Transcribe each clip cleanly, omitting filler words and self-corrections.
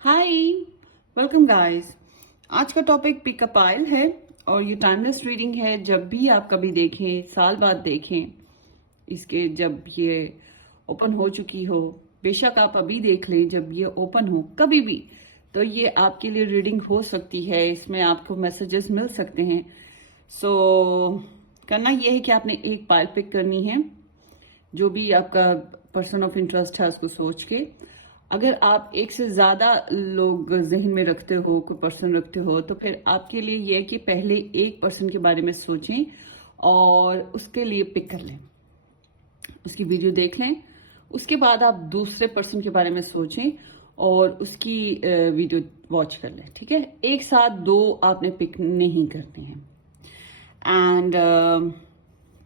हाय, welcome guys. आज का topic pickup oil है और ये टाइमलेस रीडिंग है। जब भी आप कभी देखें, साल बाद देखें, इसके जब ये ओपन हो चुकी हो, बेशक आप अभी देख लें, जब ये ओपन हो कभी भी, तो ये आपके लिए रीडिंग हो सकती है। इसमें आपको मैसेजेस मिल सकते हैं। करना ये है कि आपने एक पायल पिक करनी है, जो भी आपका पर्सन ऑफ इंटरेस्ट है उसको सोच के। अगर आप एक से ज्यादा लोग जहन में रखते हो, कोई पर्सन रखते हो, तो फिर आपके लिए ये है कि पहले एक पर्सन के बारे में सोचें और उसके लिए पिक कर लें, उसकी वीडियो देख लें। उसके बाद आप दूसरे पर्सन के बारे में सोचें और उसकी वीडियो वॉच कर लें। ठीक है, एक साथ दो आपने पिक नहीं करने हैं। एंड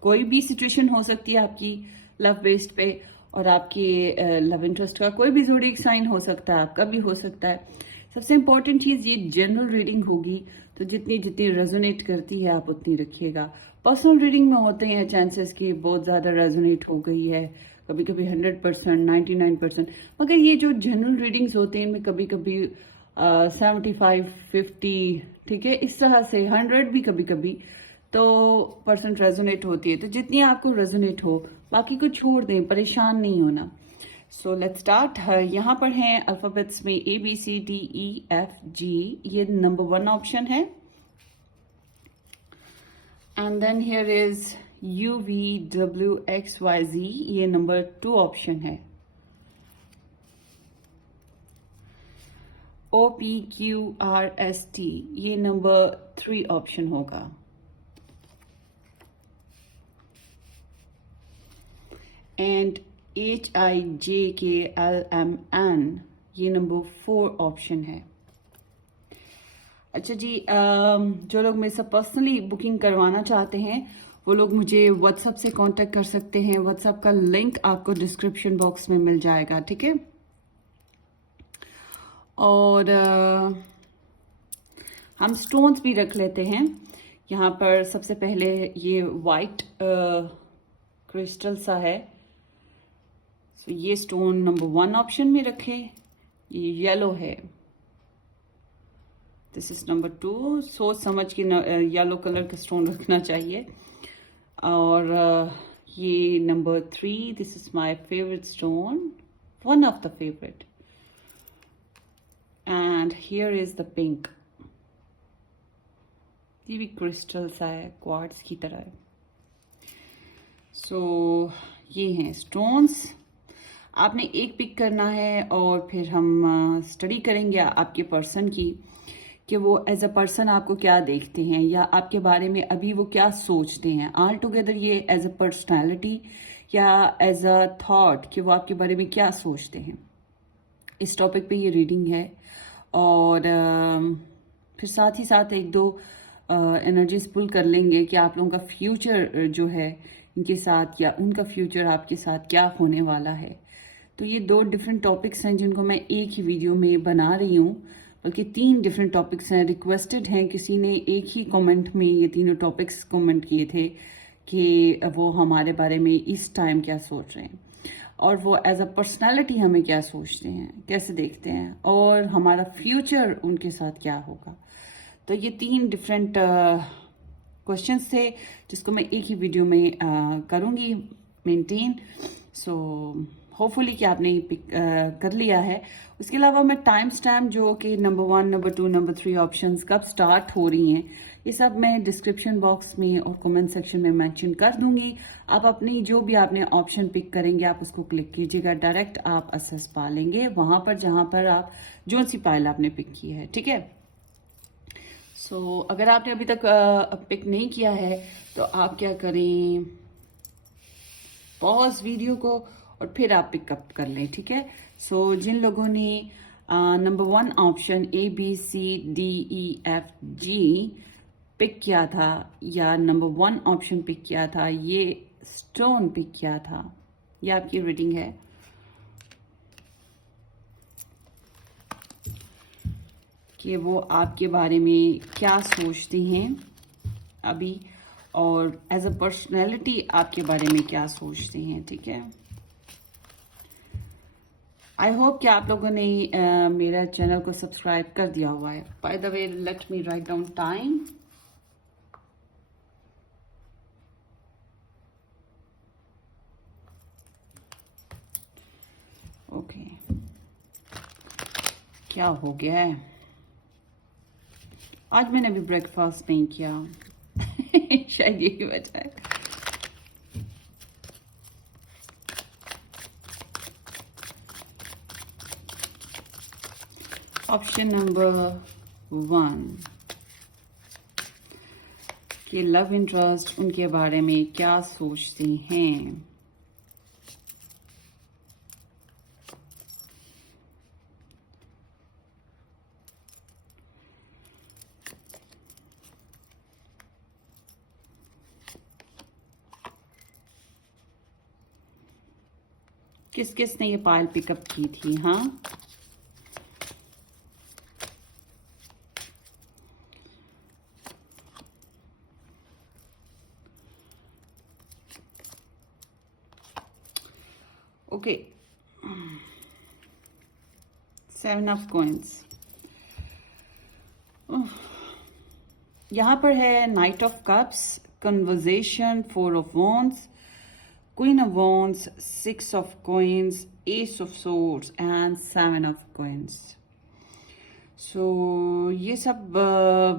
कोई भी सिचुएशन हो सकती है आपकी लव बेस्ड पे, और आपके लव इंटरेस्ट का कोई भी ज़ोडिएक साइन हो सकता है, आपका भी हो सकता है। सबसे इंपॉर्टेंट चीज़, ये जनरल रीडिंग होगी, तो जितनी जितनी रेजोनेट करती है आप उतनी रखिएगा। पर्सनल रीडिंग में होते हैं चांसेस कि बहुत ज़्यादा रेजोनेट हो गई है, कभी कभी 100%, 99%, मगर ये जो जनरल रीडिंग्स होते हैं इनमें कभी कभी 75, 50, ठीक है, इस तरह से 100 भी कभी कभी तो परसेंट रेजोनेट होती है। तो जितनी आपको रेजोनेट हो, बाकी को छोड़ दें, परेशान नहीं होना। So let's start. यहाँ पर हैं अल्फाबेट्स में ABCDEFG, ये नंबर 1 ऑप्शन है। And then here is UVWXYZ, ये नंबर 2 ऑप्शन है। OPQRST, ये नंबर 3 ऑप्शन होगा। एंड HIJKLMN, ये नंबर 4 ऑप्शन है। अच्छा जी, जो लोग मेरे से पर्सनली बुकिंग करवाना चाहते हैं वो लोग मुझे व्हाट्सएप से कांटेक्ट कर सकते हैं। व्हाट्सएप का लिंक आपको डिस्क्रिप्शन बॉक्स में मिल जाएगा, ठीक है। और हम स्टोन्स भी रख लेते हैं यहाँ पर। सबसे पहले ये वाइट क्रिस्टल सा है, तो ये स्टोन नंबर 1 ऑप्शन में रखें। ये येलो है, दिस इज नंबर 2। सोच समझ के येलो कलर का स्टोन रखना चाहिए। और ये number 3, this is my favourite stone, one of the favourite. And here is the pink, ये भी क्रिस्टल सा है, क्वार्ट्ज की तरह है। सो ये हैं स्टोन्स। आपने एक पिक करना है और फिर हम स्टडी करेंगे आपके पर्सन की, कि वो एज अ पर्सन आपको क्या देखते हैं या आपके बारे में अभी वो क्या सोचते हैं। ऑल टुगेदर ये एज अ पर्सनैलिटी या एज अ थॉट, कि वो आपके बारे में क्या सोचते हैं, इस टॉपिक पे ये रीडिंग है। और फिर साथ ही साथ एक दो एनर्जीज पुल कर लेंगे कि आप लोगों का फ्यूचर जो है इनके साथ, या उनका फ्यूचर आपके साथ क्या होने वाला है। तो ये 2 डिफरेंट टॉपिक्स हैं जिनको मैं एक ही वीडियो में बना रही हूँ, बल्कि 3 डिफरेंट टॉपिक्स हैं। रिक्वेस्टेड हैं, किसी ने एक ही कमेंट में ये तीनों टॉपिक्स कमेंट किए थे कि वो हमारे बारे में इस टाइम क्या सोच रहे हैं, और वो एज अ पर्सनालिटी हमें क्या सोचते हैं, कैसे देखते हैं, और हमारा फ्यूचर उनके साथ क्या होगा। तो ये 3 डिफरेंट क्वेश्चंस थे जिसको मैं एक ही वीडियो में करूँगी मेंटेन। सो होपफुली कि आपने पिक कर लिया है। उसके अलावा मैं टाइम स्टैम्प, जो कि नंबर 1, नंबर 2, नंबर 3 ऑप्शंस कब स्टार्ट हो रही हैं, ये सब मैं डिस्क्रिप्शन बॉक्स में और कमेंट सेक्शन में मेंशन कर दूंगी। आप अपनी जो भी आपने ऑप्शन पिक करेंगे आप उसको क्लिक कीजिएगा, डायरेक्ट आप असेस पा लेंगे वहां पर जहां पर आप जो सी फाइल आपने पिक की है, ठीक है। सो अगर आपने अभी तक पिक नहीं किया है तो आप क्या करें, पॉज वीडियो को और फिर आप पिकअप कर लें, ठीक है। सो जिन लोगों ने नंबर 1 ऑप्शन ABCDEFG पिक किया था, या नंबर 1 ऑप्शन पिक किया था, ये स्टोन पिक किया था, ये आपकी रीडिंग है। कि वो आपके बारे में क्या सोचते हैं अभी, और एज अ पर्सनैलिटी आपके बारे में क्या सोचते हैं, ठीक है। आई होप कि आप लोगों ने मेरा चैनल को सब्सक्राइब कर दिया हुआ है. Bye the way, let me write down time. Okay, क्या हो गया है? आज मैंने अभी ब्रेकफास्ट नहीं किया. शायद यही वजह है. ऑप्शन नंबर 1 कि लव इंटरेस्ट उनके बारे में क्या सोचते हैं. किस किस ने ये पायल पिकअप की थी? हाँ, ओके. 7 of coins. यहाँ पर है knight of cups, conversation, 4 of wands, queen of wands, 6 of coins, ace of swords and 7 of coins. So ये सब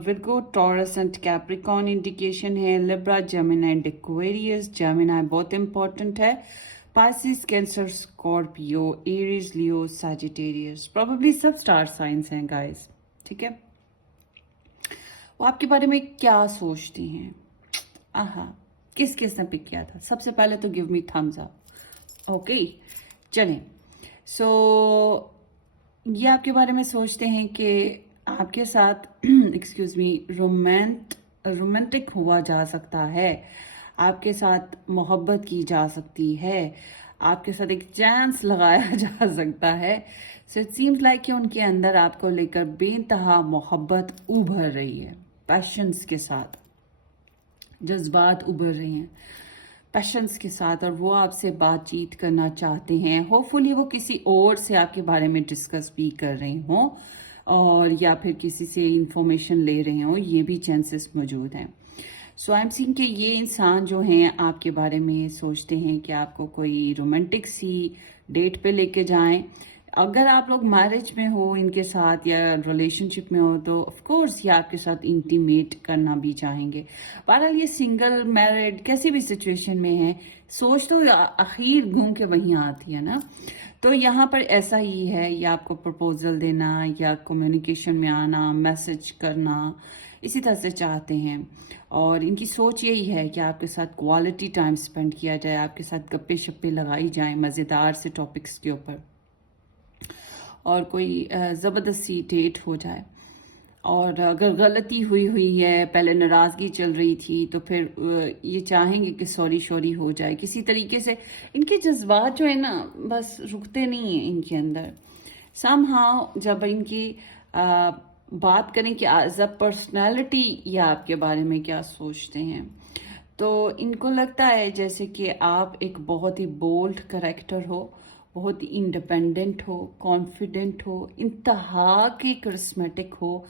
Virgo, Taurus and Capricorn indication है. Libra, Gemini and Aquarius. Gemini बहुत important है. Pisces, Cancer, Scorpio, Aries, Leo, Sagittarius. Probably सब star signs हैं guys. ठीक है, वो आपके बारे में क्या सोचते हैं? आहा, किस किस ने पिक किया था? सबसे पहले तो give me thumbs up. Okay, चलें. सो ये आपके बारे में सोचते हैं कि आपके साथ एक्सक्यूज मी रोमांटिक हुआ जा सकता है, आपके साथ मोहब्बत की जा सकती है, आपके साथ एक चांस लगाया जा सकता है. सो इट सीम्स लाइक कि उनके अंदर आपको लेकर बेइंतहा मोहब्बत उभर रही है. पैशंस के साथ जज्बात उभर रहे हैं, पैशंस के साथ, और वो आपसे बातचीत करना चाहते हैं. होपफुली वो किसी और से आपके बारे में डिस्कस भी कर रहे हों, और या फिर किसी से इंफॉर्मेशन ले रहे हों. ये भी चांसेस मौजूद हैं. सो आई एम सीइंग कि ये इंसान जो हैं आपके बारे में सोचते हैं कि आपको कोई रोमांटिक सी डेट पे लेके जाएं. अगर आप लोग मैरिज में हो इनके साथ या रिलेशनशिप में हो तो ऑफ कोर्स ये आपके साथ इंटीमेट करना भी चाहेंगे. बहरहाल ये सिंगल, मैरिड, कैसी भी सिचुएशन में है, सोच तो आखिर घूम के वहीं आती है ना. तो यहाँ पर ऐसा ही है, या आपको प्रपोजल देना या कम्युनिकेशन में आना, मैसेज करना, इसी तरह से चाहते हैं. और इनकी सोच यही है कि आपके साथ क्वालिटी टाइम स्पेंड किया जाए, आपके साथ गप्पे शप्पे लगाई जाए मज़ेदार से टॉपिक्स के ऊपर, और कोई ज़बरदस्ती डेट हो जाए. और अगर गलती हुई है, पहले नाराज़गी चल रही थी, तो फिर ये चाहेंगे कि सॉरी शॉरी हो जाए किसी तरीके से. इनके जज्बात जो है ना, बस रुकते नहीं हैं इनके अंदर. समहाउ जब इनकी बात करें कि एज अ पर्सनैलिटी या आपके बारे में क्या सोचते हैं, तो इनको लगता है जैसे कि आप एक बहुत ही बोल्ड करेक्टर हो, बहुत ही इंडिपेंडेंट हो, कॉन्फिडेंट हो, इंतहा के करिस्मेटिक हो.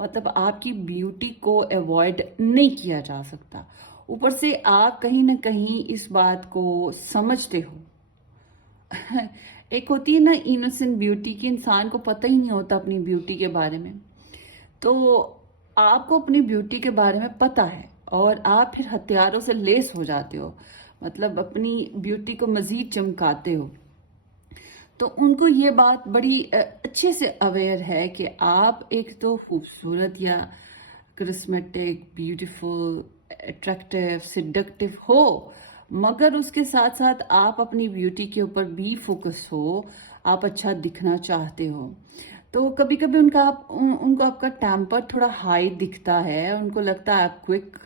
मतलब आपकी ब्यूटी को अवॉइड नहीं किया जा सकता. ऊपर से आप कहीं ना कहीं इस बात को समझते हो. एक होती है ना इनोसेंट ब्यूटी, की इंसान को पता ही नहीं होता अपनी ब्यूटी के बारे में. तो आपको अपनी ब्यूटी के बारे में पता है, और आप फिर हथियारों से लेस हो जाते हो, मतलब अपनी ब्यूटी को मजीद चमकाते हो. तो उनको ये बात बड़ी अच्छे से अवेयर है कि आप एक तो खूबसूरत या करिस्मेटिक, ब्यूटीफुल, अट्रैक्टिव, सिडक्टिव हो, मगर उसके साथ साथ आप अपनी ब्यूटी के ऊपर भी फोकस हो, आप अच्छा दिखना चाहते हो. तो कभी कभी उनको आपका टेम्पर थोड़ा हाई दिखता है. उनको लगता है आप क्विक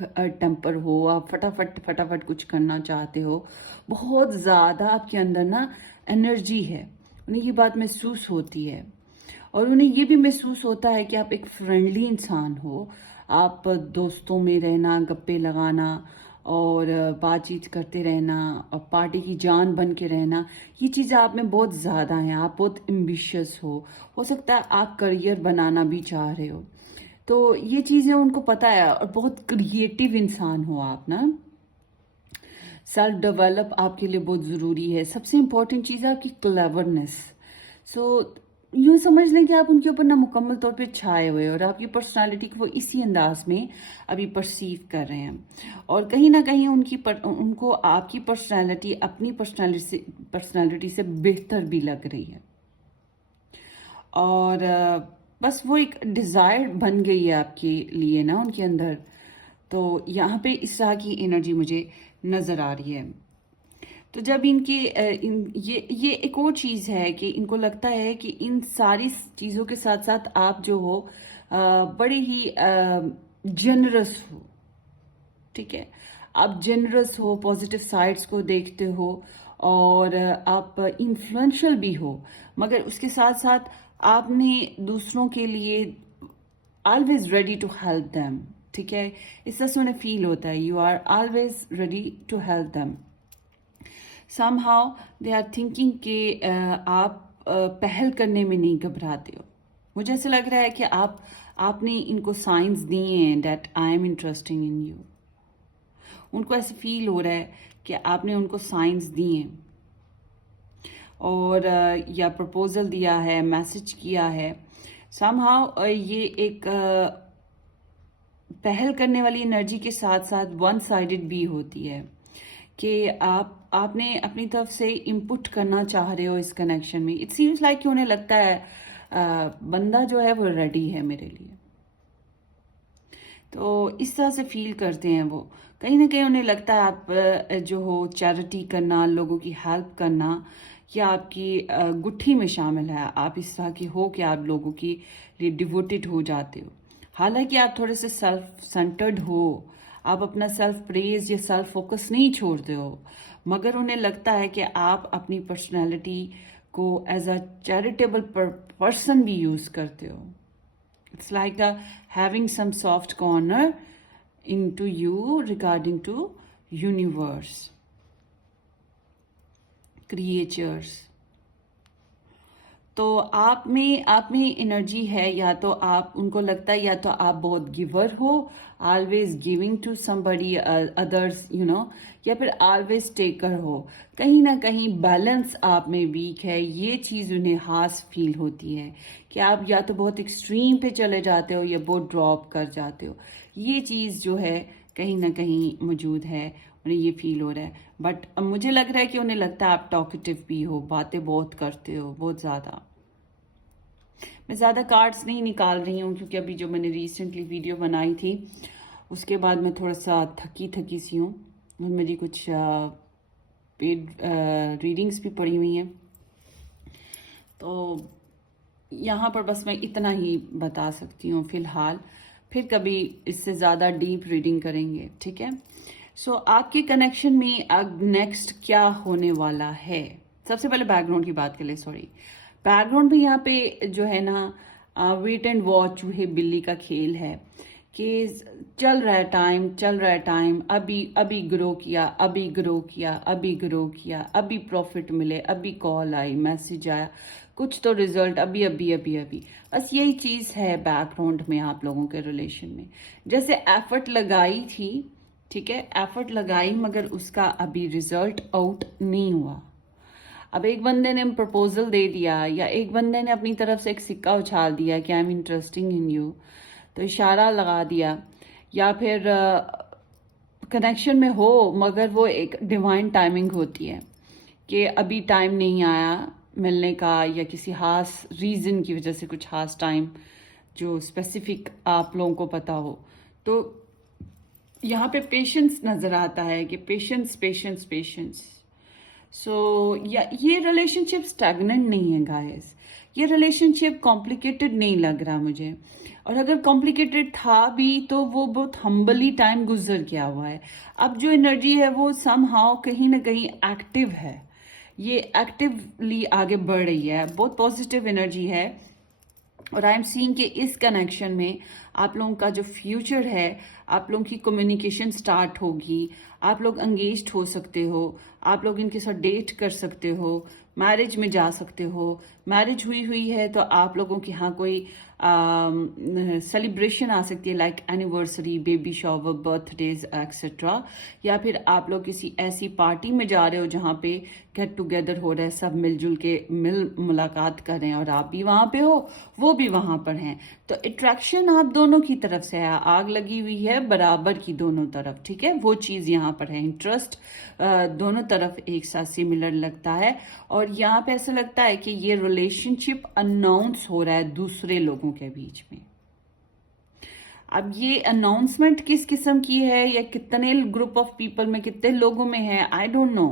टेम्पर हो, आप फटाफट फटाफट कुछ करना चाहते हो, बहुत ज़्यादा आपके अंदर ना एनर्जी है. उन्हें ये बात महसूस होती है, और उन्हें ये भी महसूस होता है कि आप एक फ्रेंडली इंसान हो. आप दोस्तों में रहना, गप्पे लगाना, और बातचीत करते रहना और पार्टी की जान बन के रहना, ये चीज़ें आप में बहुत ज़्यादा हैं। आप बहुत एम्बिशियस हो सकता है आप करियर बनाना भी चाह रहे हो, तो ये चीज़ें उनको पता है। और बहुत क्रिएटिव इंसान हो आप ना, सेल्फ डेवलप आपके लिए बहुत ज़रूरी है। सबसे इम्पोर्टेंट चीज़ है आपकी क्लेवरनेस। सो यूँ समझ लें कि आप उनके ऊपर ना मुकम्मल तौर पे छाए हुए हैं और आपकी पर्सनालिटी को वो इसी अंदाज में अभी परसीव कर रहे हैं। और कहीं ना कहीं उनको आपकी पर्सनालिटी अपनी पर्सनालिटी से बेहतर भी लग रही है। और बस वो एक डिज़ायर बन गई है आपके लिए ना उनके अंदर। तो यहाँ पे इस तरह की एनर्जी मुझे नज़र आ रही है। तो जब ये एक और चीज़ है कि इनको लगता है कि इन सारी चीज़ों के साथ साथ आप जो हो बड़े ही जनरस हो, ठीक है। आप जनरस हो, पॉजिटिव साइड्स को देखते हो और आप इन्फ्लुएंशियल भी हो, मगर उसके साथ साथ आपने दूसरों के लिए always ready to help them, ठीक है। इस तरह से उन्हें फील होता है you are always ready to help them. somehow they are thinking कि आप पहल करने में नहीं घबराते हो। मुझे ऐसा लग रहा है कि आपने इनको साइंस दिए हैं that I am interesting in you. उनको ऐसा फील हो रहा है कि आपने उनको साइंस दिए हैं और या प्रपोजल दिया है, मैसेज किया है। somehow ये एक पहल करने वाली एनर्जी के साथ साथ वन साइडेड भी होती है कि आपने अपनी तरफ से इनपुट करना चाह रहे हो इस कनेक्शन में। इट सीम्स लाइक कि उन्हें लगता है बंदा जो है वो रेडी है मेरे लिए। तो इस तरह से फील करते हैं वो। कहीं ना कहीं उन्हें लगता है आप जो हो चैरिटी करना, लोगों की हेल्प करना, या आपकी गुट्ठी में शामिल है। आप इस तरह की हो कि आप लोगों की लिए डिवोटेड हो जाते हो। हालांकि आप थोड़े से सेल्फ सेंटर्ड हो, आप अपना सेल्फ प्रेज या सेल्फ फोकस नहीं छोड़ते हो, मगर उन्हें लगता है कि आप अपनी पर्सनैलिटी को एज अ चैरिटेबल पर्सन भी यूज करते हो। It's like having some soft corner into you regarding to universe, creatures। तो आप में एनर्जी है, या तो आप उनको लगता है या तो आप बहुत गिवर हो, always giving to somebody others you know, या फिर ऑलवेज टेकर हो। कहीं ना कहीं बैलेंस आप में वीक है। ये चीज़ उन्हें हास फील होती है कि आप या तो बहुत एक्सट्रीम पे चले जाते हो या बहुत ड्रॉप कर जाते हो। ये चीज़ जो है कहीं ना कहीं मौजूद है, उन्हें ये फील हो रहा है। बट मुझे लग रहा है कि उन्हें लगता है आप टॉकेटिव भी हो, बातें बहुत करते हो, बहुत ज़्यादा। मैं ज़्यादा कार्ड्स नहीं निकाल रही हूँ क्योंकि अभी जो मैंने रिसेंटली वीडियो बनाई थी उसके बाद मैं थोड़ा सा थकी सी हूँ और मेरी कुछ पेड रीडिंग्स भी पड़ी हुई हैं। तो यहाँ पर बस मैं इतना ही बता सकती हूँ फ़िलहाल। फिर कभी इससे ज़्यादा डीप रीडिंग करेंगे, ठीक है। सो आपके कनेक्शन में अब नेक्स्ट क्या होने वाला है। सबसे पहले बैकग्राउंड की बात कर ले, सॉरी। बैकग्राउंड में यहाँ पे जो है ना वेट एंड वॉच चूहे बिल्ली का खेल है कि चल रहा है टाइम, अभी ग्रो किया, अभी प्रॉफिट मिले, अभी कॉल आई, मैसेज आया, कुछ तो रिजल्ट अभी। बस यही चीज़ है बैकग्राउंड में आप लोगों के रिलेशन में। जैसे एफर्ट लगाई थी, ठीक है, एफर्ट लगाई मगर उसका अभी रिजल्ट आउट नहीं हुआ। अब एक बंदे ने प्रपोजल दे दिया या एक बंदे ने अपनी तरफ से एक सिक्का उछाल दिया कि I M interesting in you, तो इशारा लगा दिया, या फिर कनेक्शन में हो मगर वो एक डिवाइन टाइमिंग होती है कि अभी टाइम नहीं आया मिलने का, या किसी खास रीज़न की वजह से कुछ खास टाइम जो स्पेसिफिक आप लोगों को पता हो। तो यहाँ पे पेशेंस नज़र आता है कि पेशेंस। सो ये रिलेशनशिप स्टैग्नेंट नहीं है गाइस। ये रिलेशनशिप कॉम्प्लिकेटेड नहीं लग रहा मुझे, और अगर कॉम्प्लिकेटेड था भी तो वो बहुत हम्बली टाइम गुजर गया हुआ है। अब जो एनर्जी है वो समहाउ कहीं ना कहीं एक्टिव है, ये एक्टिवली आगे बढ़ रही है, बहुत पॉजिटिव एनर्जी है। और आई एम सीइंग कि इस कनेक्शन में आप लोगों का जो फ्यूचर है, आप लोगों की कम्युनिकेशन स्टार्ट होगी, आप लोग एंगेज्ड हो सकते हो, आप लोग इनके साथ डेट कर सकते हो, मैरिज में जा सकते हो। मैरिज हुई है तो आप लोगों के यहाँ कोई सेलिब्रेशन आ सकती है, like anniversary, baby shower, birthdays etcetera. या फिर आप लोग किसी ऐसी पार्टी में जा रहे हो जहाँ पे गेट टुगेदर हो रहा है, सब मिलजुल के मुलाकात कर रहे हैं और आप भी वहां पे हो, वो भी वहां पर हैं। तो अट्रैक्शन आप दोनों की तरफ से है, आग लगी हुई है बराबर की दोनों तरफ, ठीक है, वो चीज यहाँ पर है। इंटरेस्ट दोनों तरफ एक साथ सिमिलर लगता है। और यहाँ पे ऐसा लगता है कि ये रिलेशनशिप अनाउंस हो रहा है दूसरे लोगों के बीच में। अब ये अनाउंसमेंट किस किस्म की है या कितने ग्रुप ऑफ पीपल में, कितने लोगों में है, आई डोंट नो,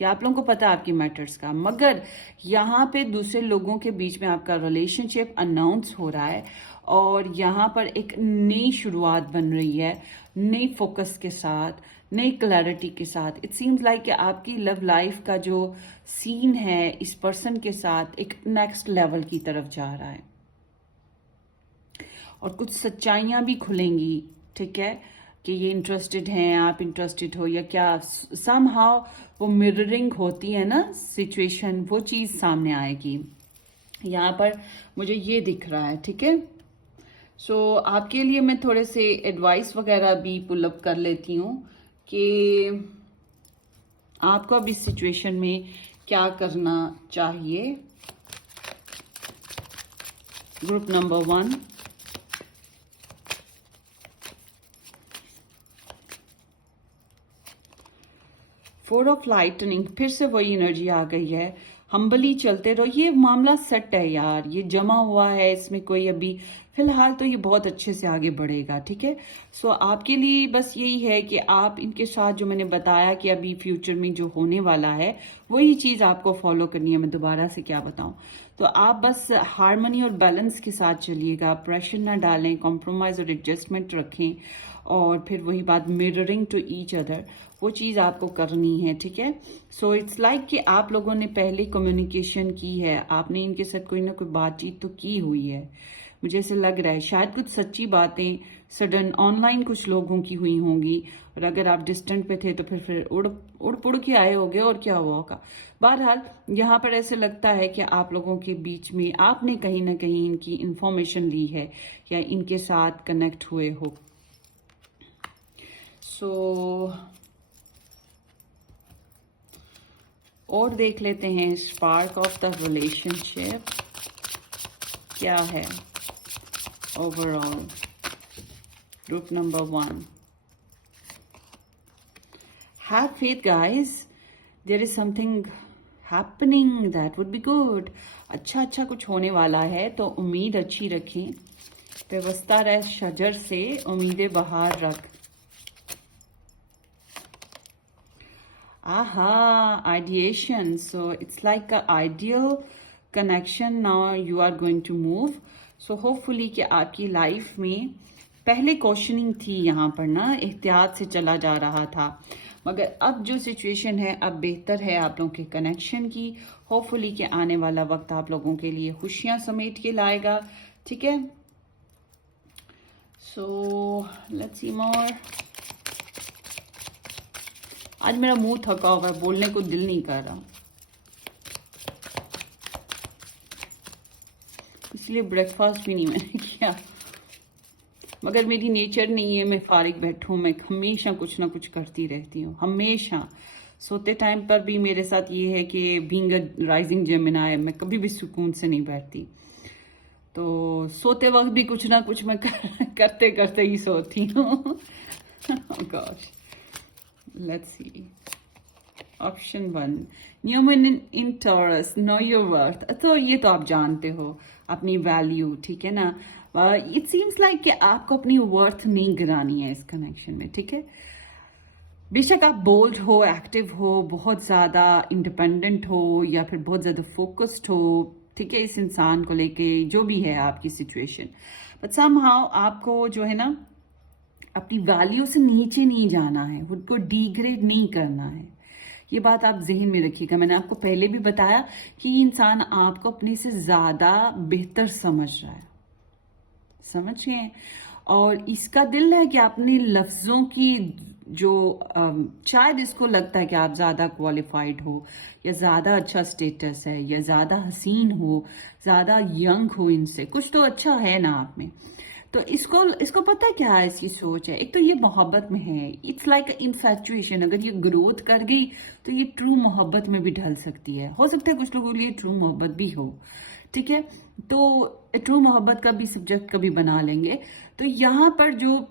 या आप लोगों को पता है आपकी मैटर्स का। मगर यहाँ पे दूसरे लोगों के बीच में आपका रिलेशनशिप अनाउंस हो रहा है और यहाँ पर एक नई शुरुआत बन रही है, नई फोकस के साथ, नई क्लैरिटी के साथ। इट सीम्स लाइक कि आपकी लव लाइफ का जो सीन है इस पर्सन के साथ एक नेक्स्ट लेवल की तरफ जा रहा है और कुछ सच्चाइयां भी खुलेंगी, ठीक है, कि ये इंटरेस्टेड हैं, आप इंटरेस्टेड हो या क्या। समहाउ वो मिररिंग होती है ना सिचुएशन, वो चीज सामने आएगी। यहाँ पर मुझे ये दिख रहा है, ठीक है। सो आपके लिए मैं थोड़े से एडवाइस वगैरह भी पुल अप कर लेती हूँ कि आपको अब इस सिचुएशन में क्या करना चाहिए। Group number 1, four of lightning, फिर से वही एनर्जी आ गई है। हम्बली चलते रहो, ये मामला सेट है यार, ये जमा हुआ है, इसमें कोई अभी फिलहाल तो ये बहुत अच्छे से आगे बढ़ेगा, ठीक है। सो आपके लिए बस यही है कि आप इनके साथ जो मैंने बताया कि अभी फ्यूचर में जो होने वाला है वही चीज आपको फॉलो करनी है। मैं दोबारा से क्या बताऊं, तो आप बस हार्मनी और बैलेंस के साथ चलिएगा, प्रेशर ना डालें, कॉम्प्रोमाइज और एडजस्टमेंट रखें। और फिर वही बात, मिररिंग टू ईच अदर, वो चीज आपको करनी है, ठीक है। सो इट्स लाइक कि आप लोगों ने पहले कम्युनिकेशन की है, आपने इनके साथ कोई ना कोई बातचीत तो की हुई है। मुझे ऐसे लग रहा है शायद कुछ सच्ची बातें सडन ऑनलाइन कुछ लोगों की हुई होंगी, और अगर आप डिस्टेंट पे थे तो फिर उड़ पुड़ के आए होगे और क्या हुआ होगा। बहरहाल यहाँ पर ऐसे लगता है कि आप लोगों के बीच में आपने कहीं ना कहीं इनकी इंफॉर्मेशन ली है या इनके साथ कनेक्ट हुए हो। सो और देख लेते हैं स्पार्क ऑफ द रिलेशनशिप क्या है overall. Group number 1, have faith guys, there is something happening that would be good. अच्छा कुछ होने वाला है, तो उम्मीद अच्छी रखें, व्यवस्था रह शजर से उम्मीदें बाहर रख। Ideation. So it's like an ideal connection. Now you are going to move. So hopefully कि आपकी लाइफ में पहले क्वेश्चनिंग थी, यहाँ पर ना एहतियात से चला जा रहा था, मगर अब जो सिचुएशन है अब बेहतर है आप लोगों के कनेक्शन की। होपफुली कि आने वाला वक्त आप लोगों के लिए खुशियां समेट के लाएगा, ठीक है। सो लेट्स सी मोर। आज मेरा मुंह थका हुआ है, बोलने को दिल नहीं कर रहा, इसलिए ब्रेकफास्ट भी नहीं मैंने किया। मगर मेरी नेचर नहीं है मैं फारिग बैठूं, मैं हमेशा कुछ ना कुछ करती रहती हूँ, हमेशा। सोते टाइम पर भी मेरे साथ ये है कि बीइंग अ राइजिंग जेमिनी, मैं कभी भी सुकून से नहीं बैठती। तो सोते वक्त भी कुछ ना कुछ मैं करते करते ही सोती हूँ। Gosh, let's see. Option 1, New Moon in Taurus, know your worth. तो ये तो आप जानते हो अपनी वैल्यू, ठीक है ना। इट सीम्स लाइक कि आपको अपनी वर्थ नहीं गिरानी है इस कनेक्शन में, ठीक है। बेशक आप बोल्ड हो, एक्टिव हो, बहुत ज्यादा इंडिपेंडेंट हो या फिर बहुत ज्यादा फोकस्ड हो, ठीक है, इस इंसान को लेके जो भी है आपकी सिचुएशन, बट समहाउ आपको जो है ना अपनी वैल्यू से नीचे नहीं जाना है, खुद को डिग्रेड नहीं करना है। ये बात आप जहन में रखिएगा। मैंने आपको पहले भी बताया कि ये इंसान आपको अपने से ज्यादा बेहतर समझ रहा है, समझ गए। और इसका दिल है कि अपने लफ्जों की जो शायद इसको लगता है कि आप ज्यादा क्वालिफाइड हो, या ज्यादा अच्छा स्टेटस है, या ज्यादा हसीन हो, ज्यादा यंग हो, इनसे कुछ तो अच्छा है ना आप में। तो इसको इसको पता है क्या है, इसकी सोच है। एक तो ये मोहब्बत में है, इट्स लाइक इन्फैचुएशन। अगर ये ग्रोथ कर गई तो ये ट्रू मोहब्बत में भी ढल सकती है। हो सकता है कुछ लोगों के लिए ट्रू मोहब्बत भी हो, ठीक है। तो ट्रू मोहब्बत का भी सब्जेक्ट कभी बना लेंगे। तो यहाँ पर जो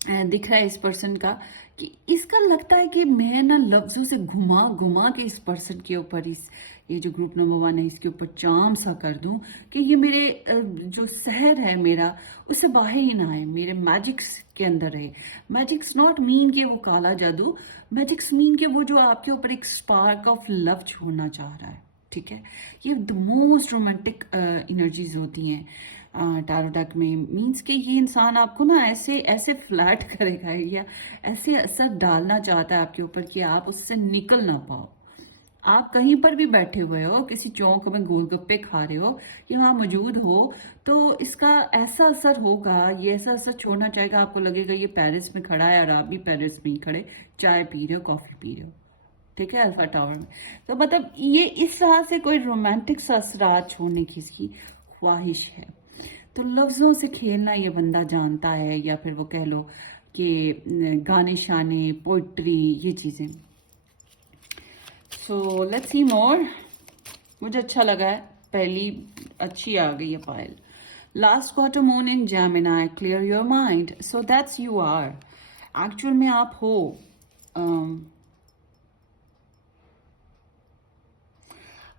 दिख रहा है इस पर्सन का, कि इसका लगता है कि मैं ना लफ्जों से घुमा घुमा के इस पर्सन के ऊपर, इस ये जो ग्रुप नंबर 1 है इसके ऊपर चाम सा कर दूं कि ये मेरे जो सहर है मेरा, उससे बाहर ही ना आए, मेरे मैजिक्स के अंदर रहे। मैजिक्स नॉट मीन कि वो काला जादू, मैजिक्स मीन कि वो जो आपके ऊपर एक स्पार्क ऑफ लव छोड़ना चाह रहा है, ठीक है। ये द मोस्ट रोमांटिक एनर्जीज होती हैं टैरो डेक में। मीन्स कि ये इंसान आपको ना ऐसे ऐसे फ्लैट करेगा, या ऐसे असर डालना चाहता है आपके ऊपर कि आप उससे निकल ना पाओ। आप कहीं पर भी बैठे हुए हो, किसी चौक में गोलगप्पे खा रहे हो, या वहां मौजूद हो, तो इसका ऐसा असर होगा, ये ऐसा असर छोड़ना चाहेगा। आपको लगेगा ये पेरिस में खड़ा है और आप भी पेरिस में ही खड़े चाय पी रहे हो, कॉफी पी रहे हो, ठीक है, अल्फा टावर में। तो मतलब ये इस तरह से कोई रोमांटिक असरात छोड़ने की इसकी ख्वाहिश है। तो लफ्जों से खेलना ये बंदा जानता है, या फिर वो कह लो कि गाने शाने, पोइट्री, ये चीजें। So let's see more. मुझे अच्छा लगा है, पहली अच्छी आ गई है pile. Last quarter moon in Gemini, clear your mind, so that's you are. Actual में आप हो,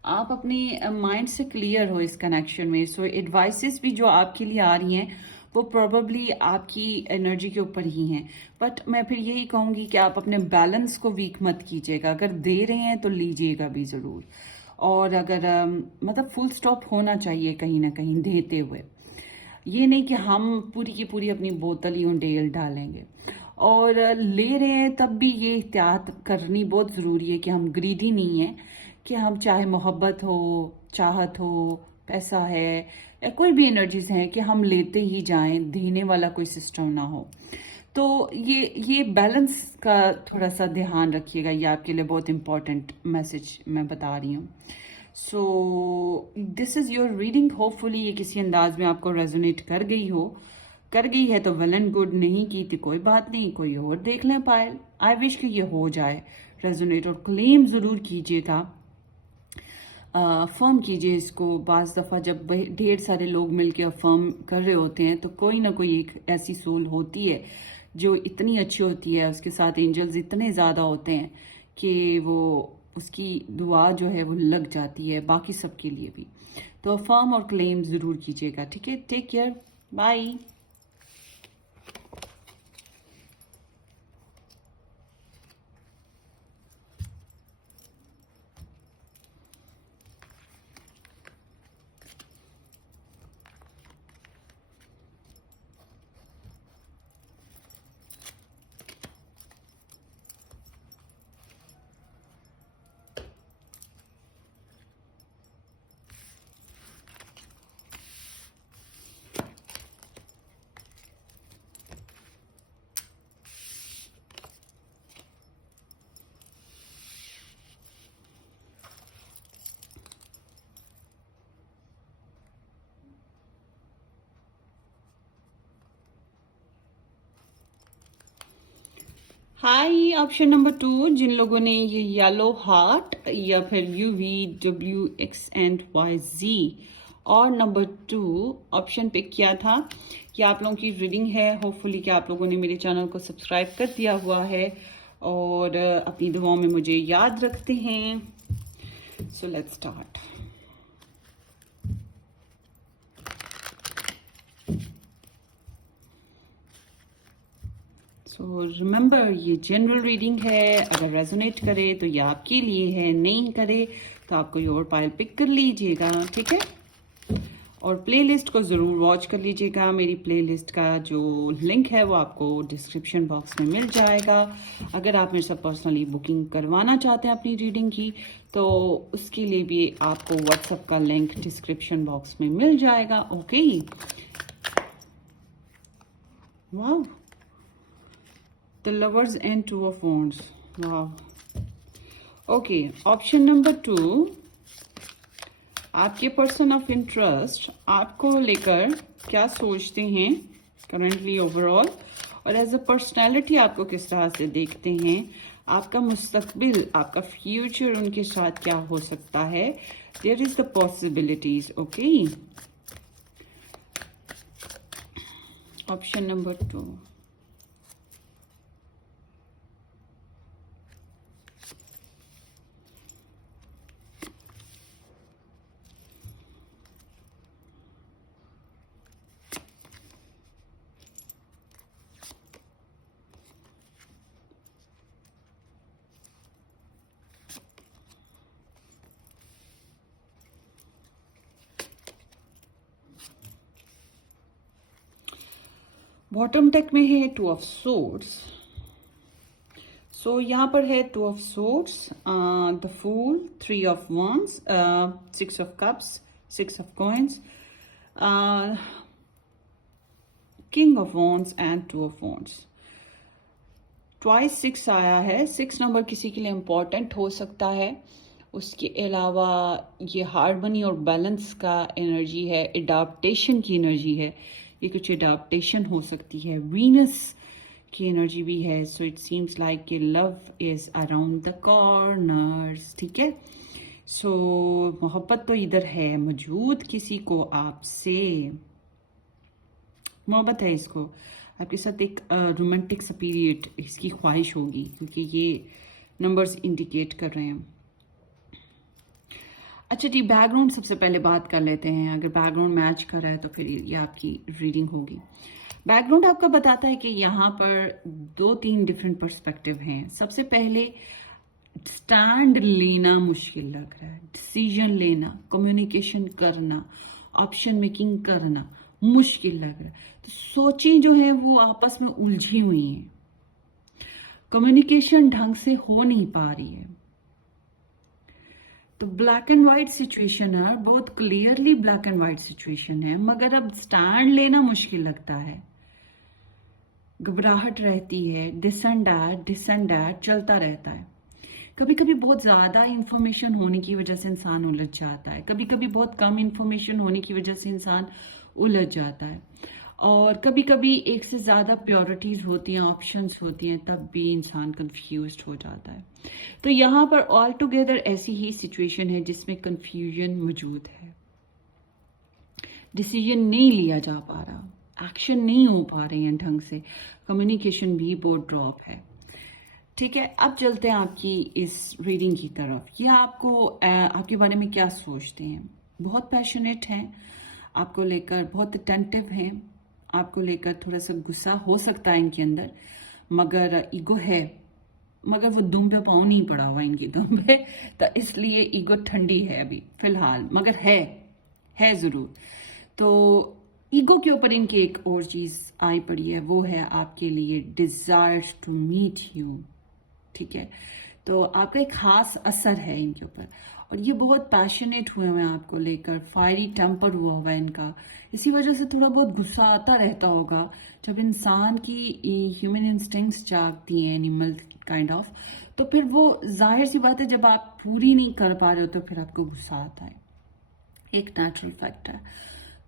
आप अपनी माइंड से क्लियर हो इस कनेक्शन में। सो एडवाइसेस भी जो आपके लिए आ रही हैं वो प्रोबेबली आपकी एनर्जी के ऊपर ही हैं। बट मैं फिर यही कहूंगी कि आप अपने बैलेंस को वीक मत कीजिएगा। अगर दे रहे हैं तो लीजिएगा भी जरूर। और अगर मतलब फुल स्टॉप होना चाहिए कहीं ना कहीं देते हुए। ये नहीं कि हम पूरी की पूरी अपनी बोतल ही डेल डालेंगे। और ले रहे हैं तब भी ये एहतियात करनी बहुत ज़रूरी है कि हम ग्रीडी नहीं है, कि हम चाहे मोहब्बत हो, चाहत हो, पैसा है, या कोई भी एनर्जीज हैं, कि हम लेते ही जाएं, देने वाला कोई सिस्टम ना हो। तो ये बैलेंस का थोड़ा सा ध्यान रखिएगा। ये आपके लिए बहुत इंपॉर्टेंट मैसेज मैं बता रही हूँ। सो this is your reading. Hopefully ये किसी अंदाज में आपको रेजोनेट कर गई हो। कर गई है तो वेल एंड गुड, नहीं की थी कोई बात नहीं, कोई और देख लें पायल। आई विश कि ये हो जाए रेजोनेट। और क्लेम जरूर कीजिएगा, अफर्म कीजिए इसको। बाज दफ़ा जब ढेर सारे लोग मिलकर अफर्म कर रहे होते हैं तो कोई ना कोई एक ऐसी सोल होती है जो इतनी अच्छी होती है, उसके साथ एंजल्स इतने ज़्यादा होते हैं कि वो उसकी दुआ जो है वो लग जाती है बाकी सबके लिए भी। तो अफर्म और क्लेम ज़रूर कीजिएगा, ठीक है। Take care, bye. Hi, option number 2, जिन लोगों ने ये येलो हार्ट या फिर UVWXNYZ और नंबर 2 ऑप्शन पिक किया था, कि आप लोगों की रीडिंग है। होपफुली कि आप लोगों ने मेरे चैनल को सब्सक्राइब कर दिया हुआ है और अपनी दुआओं में मुझे याद रखते हैं। सो लेट्स स्टार्ट। सो रिमेंबर, ये जनरल रीडिंग है। अगर रेजोनेट करे तो ये आपके लिए है, नहीं करे तो आप कोई और पायल पिक कर लीजिएगा, ठीक है। और प्लेलिस्ट को ज़रूर वॉच कर लीजिएगा। मेरी प्लेलिस्ट का जो लिंक है वो आपको डिस्क्रिप्शन बॉक्स में मिल जाएगा। अगर आप मेरे साथ पर्सनली बुकिंग करवाना चाहते हैं अपनी रीडिंग की, तो उसके लिए भी आपको व्हाट्सएप का लिंक डिस्क्रिप्शन बॉक्स में मिल जाएगा। ओके, वाह, the lovers and two of wands, वाह। ओके, ऑप्शन नंबर 2, आपके पर्सन ऑफ इंटरेस्ट आपको लेकर क्या सोचते हैं करंटली ओवरऑल, और एज अ पर्सनैलिटी आपको किस तरह से देखते हैं, आपका मुस्तकबिल, आपका फ्यूचर उनके साथ क्या हो सकता है। There is the possibilities. Okay, option number 2। Bottom take में है 2 ऑफ सोर्ड्स। सो यहाँ पर है 2 of swords, the fool, 3 of wands, 6 of cups, 6 of coins, king of wands and 2 of wands। Twice 6 आया है। 6 नंबर किसी के लिए इम्पोर्टेंट हो सकता है। उसके अलावा ये हार्मनी और बैलेंस का एनर्जी है, एडाप्टेशन की एनर्जी है। ये कुछ एडाप्टेशन हो सकती है। वीनस की एनर्जी भी है। सो इट सीम्स लाइक कि love is around the corners. ठीक है, सो मोहब्बत तो इधर है मौजूद, किसी को आपसे मोहब्बत है, इसको आपके साथ एक रोमांटिक सा पीरियड इसकी ख्वाहिश होगी, क्योंकि ये नंबर्स इंडिकेट कर रहे हैं। अच्छा जी, बैकग्राउंड सबसे पहले बात कर लेते हैं। अगर बैकग्राउंड मैच कर रहा है तो फिर ये आपकी रीडिंग होगी। बैकग्राउंड आपका बताता है कि यहाँ पर 2-3 डिफरेंट पर्सपेक्टिव हैं। सबसे पहले स्टैंड लेना मुश्किल लग रहा है, डिसीजन लेना, कम्युनिकेशन करना, ऑप्शन मेकिंग करना मुश्किल लग रहा है। तो सोचें जो है वो आपस में उलझी हुई हैं, कम्युनिकेशन ढंग से हो नहीं पा रही है। तो ब्लैक एंड व्हाइट सिचुएशन है, बहुत clearly black and white situation है, मगर अब स्टैंड लेना मुश्किल लगता है, घबराहट रहती है, दिस एंड दैट चलता रहता है। कभी कभी बहुत ज़्यादा इंफॉर्मेशन होने की वजह से इंसान उलझ जाता है, कभी कभी बहुत कम इंफॉर्मेशन होने की वजह से इंसान उलझ जाता है, और कभी कभी एक से ज़्यादा प्योरिटीज़ होती हैं, ऑप्शंस होती हैं, तब भी इंसान कंफ्यूज्ड हो जाता है। तो यहाँ पर ऑल टुगेदर ऐसी ही सिचुएशन है जिसमें कंफ्यूजन मौजूद है, डिसीजन नहीं लिया जा पा रहा, एक्शन नहीं हो पा रहे हैं ढंग से, कम्युनिकेशन भी बहुत ड्रॉप है। ठीक है, अब चलते हैं आपकी इस रीडिंग की तरफ। ये आपको आपके बारे में क्या सोचते हैं। बहुत पैशनेट हैं आपको लेकर, बहुत अटेंटिव हैं आपको लेकर, थोड़ा सा गुस्सा हो सकता है इनके अंदर, मगर ईगो है, मगर वो दुम पे पाँव नहीं पड़ा हुआ इनकी दुम पे, तो इसलिए ईगो ठंडी है अभी फिलहाल, मगर है ज़रूर। तो ईगो के ऊपर इनकी एक और चीज़ आई पड़ी है, वो है आपके लिए डिज़ायर टू मीट यू। ठीक है, तो आपका एक खास असर है इनके ऊपर, और ये बहुत पैशनेट हुए हैं आपको लेकर, फायरी टेम्पर हुआ है इनका। इसी वजह से थोड़ा बहुत गुस्सा आता रहता होगा जब इंसान की ह्यूमन इंस्टिंक्ट्स जागती हैं, एनिमल काइंड ऑफ, तो फिर वो जाहिर सी बात है जब आप पूरी नहीं कर पा रहे हो तो फिर आपको गुस्सा आता है, एक नेचुरल फैक्ट है।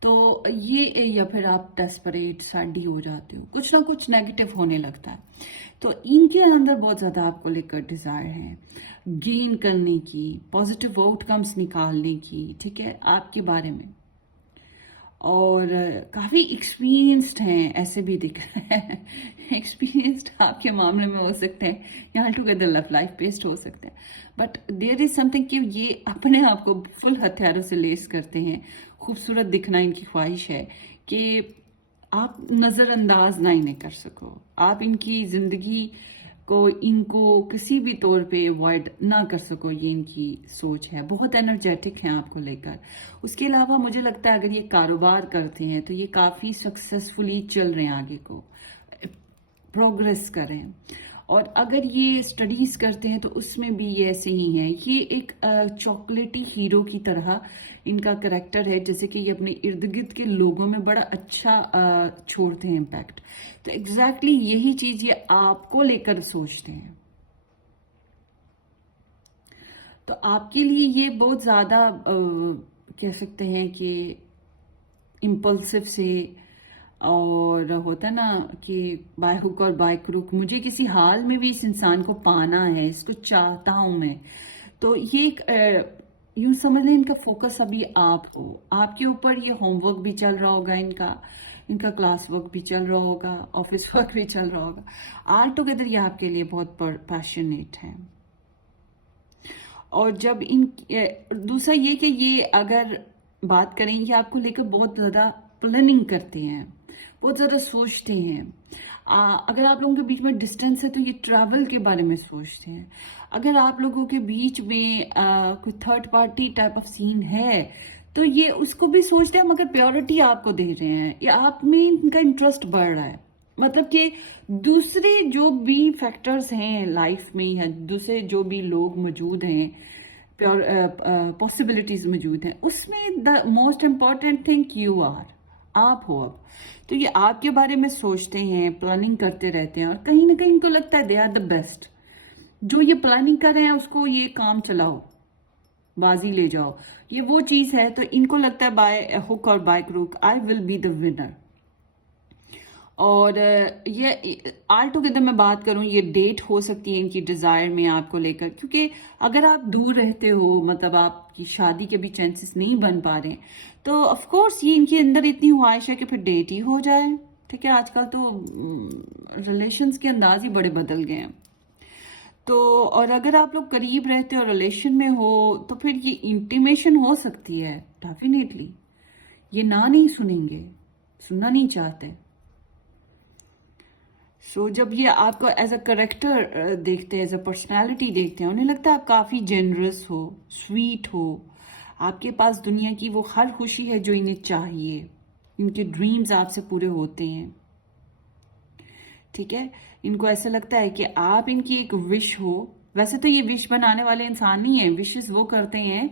तो ये, या फिर आप डेस्परेट सैडी हो जाते हो, कुछ ना कुछ नेगेटिव होने लगता है। तो इनके अंदर बहुत ज़्यादा आपको लेकर डिज़ायर है गेन करने की, पॉजिटिव आउटकम्स निकालने की, ठीक है, आपके बारे में, और काफ़ी एक्सपीरियंस्ड हैं, ऐसे भी दिख रहा है। एक्सपीरियंस्ड आपके मामले में हो सकते हैं, यहाँ टुगेदर लव लाइफ बेस्ड हो सकते हैं, बट देयर इज समथिंग कि ये अपने आप को फुल हथियारों से लेस करते हैं। खूबसूरत दिखना इनकी ख्वाहिश है कि आप नज़रअंदाज ना इन्हें कर सको, आप इनकी ज़िंदगी को इनको किसी भी तौर पे अवॉइड ना कर सको, ये इनकी सोच है। बहुत एनर्जेटिक हैं आपको लेकर। उसके अलावा मुझे लगता है अगर ये कारोबार करते हैं तो ये काफ़ी सक्सेसफुली चल रहे हैं, आगे को प्रोग्रेस करें। और अगर ये स्टडीज करते हैं तो उसमें भी ये ऐसे ही हैं। ये एक चॉकलेटी हीरो की तरह इनका करेक्टर है, जैसे कि ये अपने इर्द गिर्द के लोगों में बड़ा अच्छा छोड़ते हैं इम्पैक्ट। तो एग्जैक्टली यही चीज ये आपको लेकर सोचते हैं। तो आपके लिए ये बहुत ज्यादा कह सकते हैं कि इम्पल्सिव से, और होता है ना कि बाय हुक और बाय क्रुक, मुझे किसी हाल में भी इस इंसान को पाना है, इसको चाहता हूं मैं। तो ये एक यूं समझ लें इनका फोकस अभी आप हो, आपके ऊपर। ये होमवर्क भी चल रहा होगा इनका, इनका क्लास वर्क भी चल रहा होगा, ऑफिस वर्क भी चल रहा होगा। ऑल टुगेदर ये आपके लिए बहुत पैशनेट है। और जब दूसरा ये कि ये अगर बात करें, ये आपको लेकर बहुत ज्यादा प्लानिंग करते हैं, बहुत ज्यादा सोचते हैं। अगर आप लोगों के बीच में डिस्टेंस है तो ये ट्रैवल के बारे में सोचते हैं। अगर आप लोगों के बीच में कोई third party type of scene है तो ये उसको भी सोचते हैं, मगर प्योरिटी आपको दे रहे हैं, या आप में इनका इंटरेस्ट बढ़ रहा है। मतलब कि दूसरे जो भी फैक्टर्स हैं लाइफ में, या दूसरे जो भी लोग मौजूद हैं, प्योर पॉसिबिलिटीज मौजूद हैं, उसमें the most important thing you are, आप हो। अब तो ये आपके बारे में सोचते हैं, प्लानिंग करते रहते हैं, और कहीं ना कहीं इनको लगता है दे आर द बेस्ट। जो ये प्लानिंग कर रहे हैं उसको ये काम चलाओ, बाजी ले जाओ, ये वो चीज है। तो इनको लगता है बाय हुक और by crook I will be the winner. और ये ऑल टुगेदर मैं बात करूं, ये डेट हो सकती है इनकी डिजायर में आपको लेकर, क्योंकि अगर आप दूर रहते हो, मतलब आपकी शादी के भी चांसेस नहीं बन पा रहे, तो ऑफ कोर्स ये इनके अंदर इतनी ख्वाहिश है कि फिर डेट ही हो जाए। ठीक है, आजकल तो रिलेशंस के अंदाज ही बड़े बदल गए हैं। तो और अगर आप लोग करीब रहते हो, रिलेशन में हो, तो फिर ये इंटीमेशन हो सकती है डेफिनेटली। ये ना नहीं सुनेंगे, सुनना नहीं चाहते। सो जब ये आपको एज अ करेक्टर देखते हैं, एज अ पर्सनैलिटी देखते हैं, उन्हें लगता है आप काफ़ी जेनरस हो, स्वीट हो, आपके पास दुनिया की वो हर खुशी है जो इन्हें चाहिए, इनके ड्रीम्स आपसे पूरे होते हैं। ठीक है, इनको ऐसा लगता है कि आप इनकी एक विश हो। वैसे तो ये विश बनाने वाले इंसान नहीं है, विशेस वो करते हैं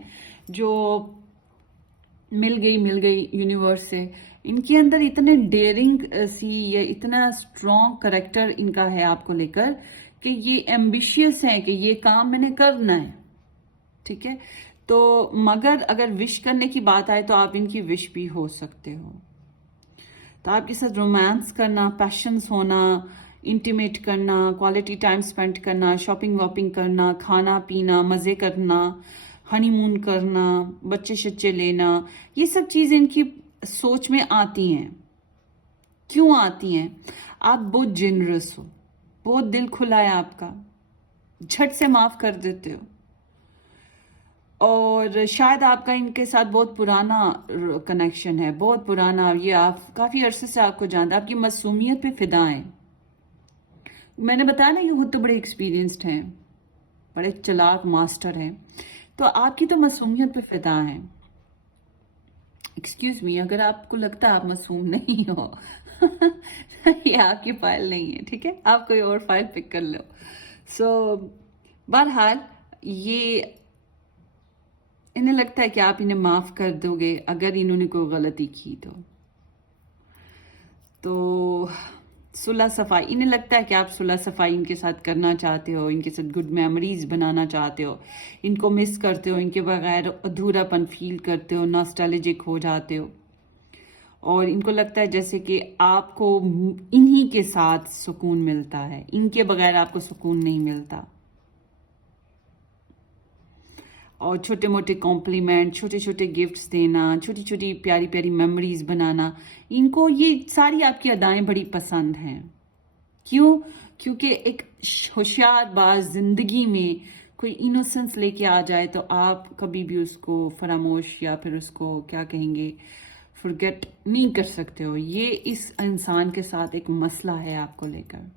जो मिल गई यूनिवर्स से। इनके अंदर इतने डेयरिंग सी, या इतना स्ट्रॉन्ग करेक्टर इनका है आपको लेकर, कि ये एम्बिशियस है कि ये काम मैंने करना है। ठीक है, तो मगर अगर विश करने की बात आए तो आप इनकी विश भी हो सकते हो। तो आपके साथ रोमांस करना, पैशंस होना, इंटीमेट करना, क्वालिटी टाइम स्पेंड करना, शॉपिंग वॉपिंग करना, खाना पीना, मजे करना, हनीमून करना, बच्चे शच्चे लेना, ये सब चीजें इनकी सोच में आती हैं। क्यों आती हैं? आप बहुत जेनरस हो, बहुत दिल खुला है आपका, झट से माफ कर देते हो। और शायद आपका इनके साथ बहुत पुराना कनेक्शन है, बहुत पुराना। ये आप काफी अरसे से आपको जानते हैं, आपकी मासूमियत पे फिदा है। मैंने बताया ना, ये खुद तो बड़े एक्सपीरियंस्ड हैं, बड़े चालाक मास्टर हैं, तो आपकी तो मासूमियत पे फिदा है। एक्सक्यूज मी, अगर आपको लगता है आप मासूम नहीं हो ये आपकी फाइल नहीं है। ठीक है, आप कोई और फाइल पिक कर लो। सो बहरहाल ये इन्हें लगता है कि आप इन्हें माफ कर दोगे अगर इन्होंने कोई गलती की तो सुलह सफाई, इन्हें लगता है कि आप सुलह सफाई इनके साथ करना चाहते हो, इनके साथ गुड मेमोरीज बनाना चाहते हो, इनको मिस करते हो, इनके बगैर अधूरापन फील करते हो, नॉस्टैल्जिक हो जाते हो। और इनको लगता है जैसे कि आपको इन्हीं के साथ सुकून मिलता है, इनके बगैर आपको सुकून नहीं मिलता। और छोटे मोटे कॉम्प्लीमेंट, छोटे छोटे गिफ्ट्स देना, छोटी छोटी प्यारी प्यारी मेमोरीज बनाना, इनको ये सारी आपकी अदाएं बड़ी पसंद हैं। क्यों? क्योंकि एक होशियार बाज जिंदगी में कोई इनोसेंस लेके आ जाए तो आप कभी भी उसको फरामोश, या फिर उसको क्या कहेंगे, फॉरगेट नहीं कर सकते हो। ये इस इंसान के साथ एक मसला है आपको लेकर।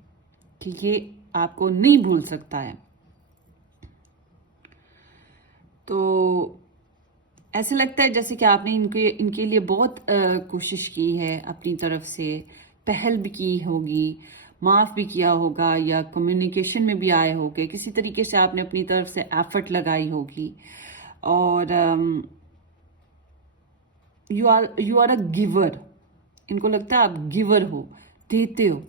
कि ये आपको नहीं भूल सकता है। तो ऐसे लगता है जैसे कि आपने इनके लिए बहुत कोशिश की है, अपनी तरफ से पहल भी की होगी, माफ भी किया होगा, या कम्युनिकेशन में भी आए होंगे, किसी तरीके से आपने अपनी तरफ से एफर्ट लगाई होगी। और यू आर अ गिवर। इनको लगता है आप गिवर हो, देते हो।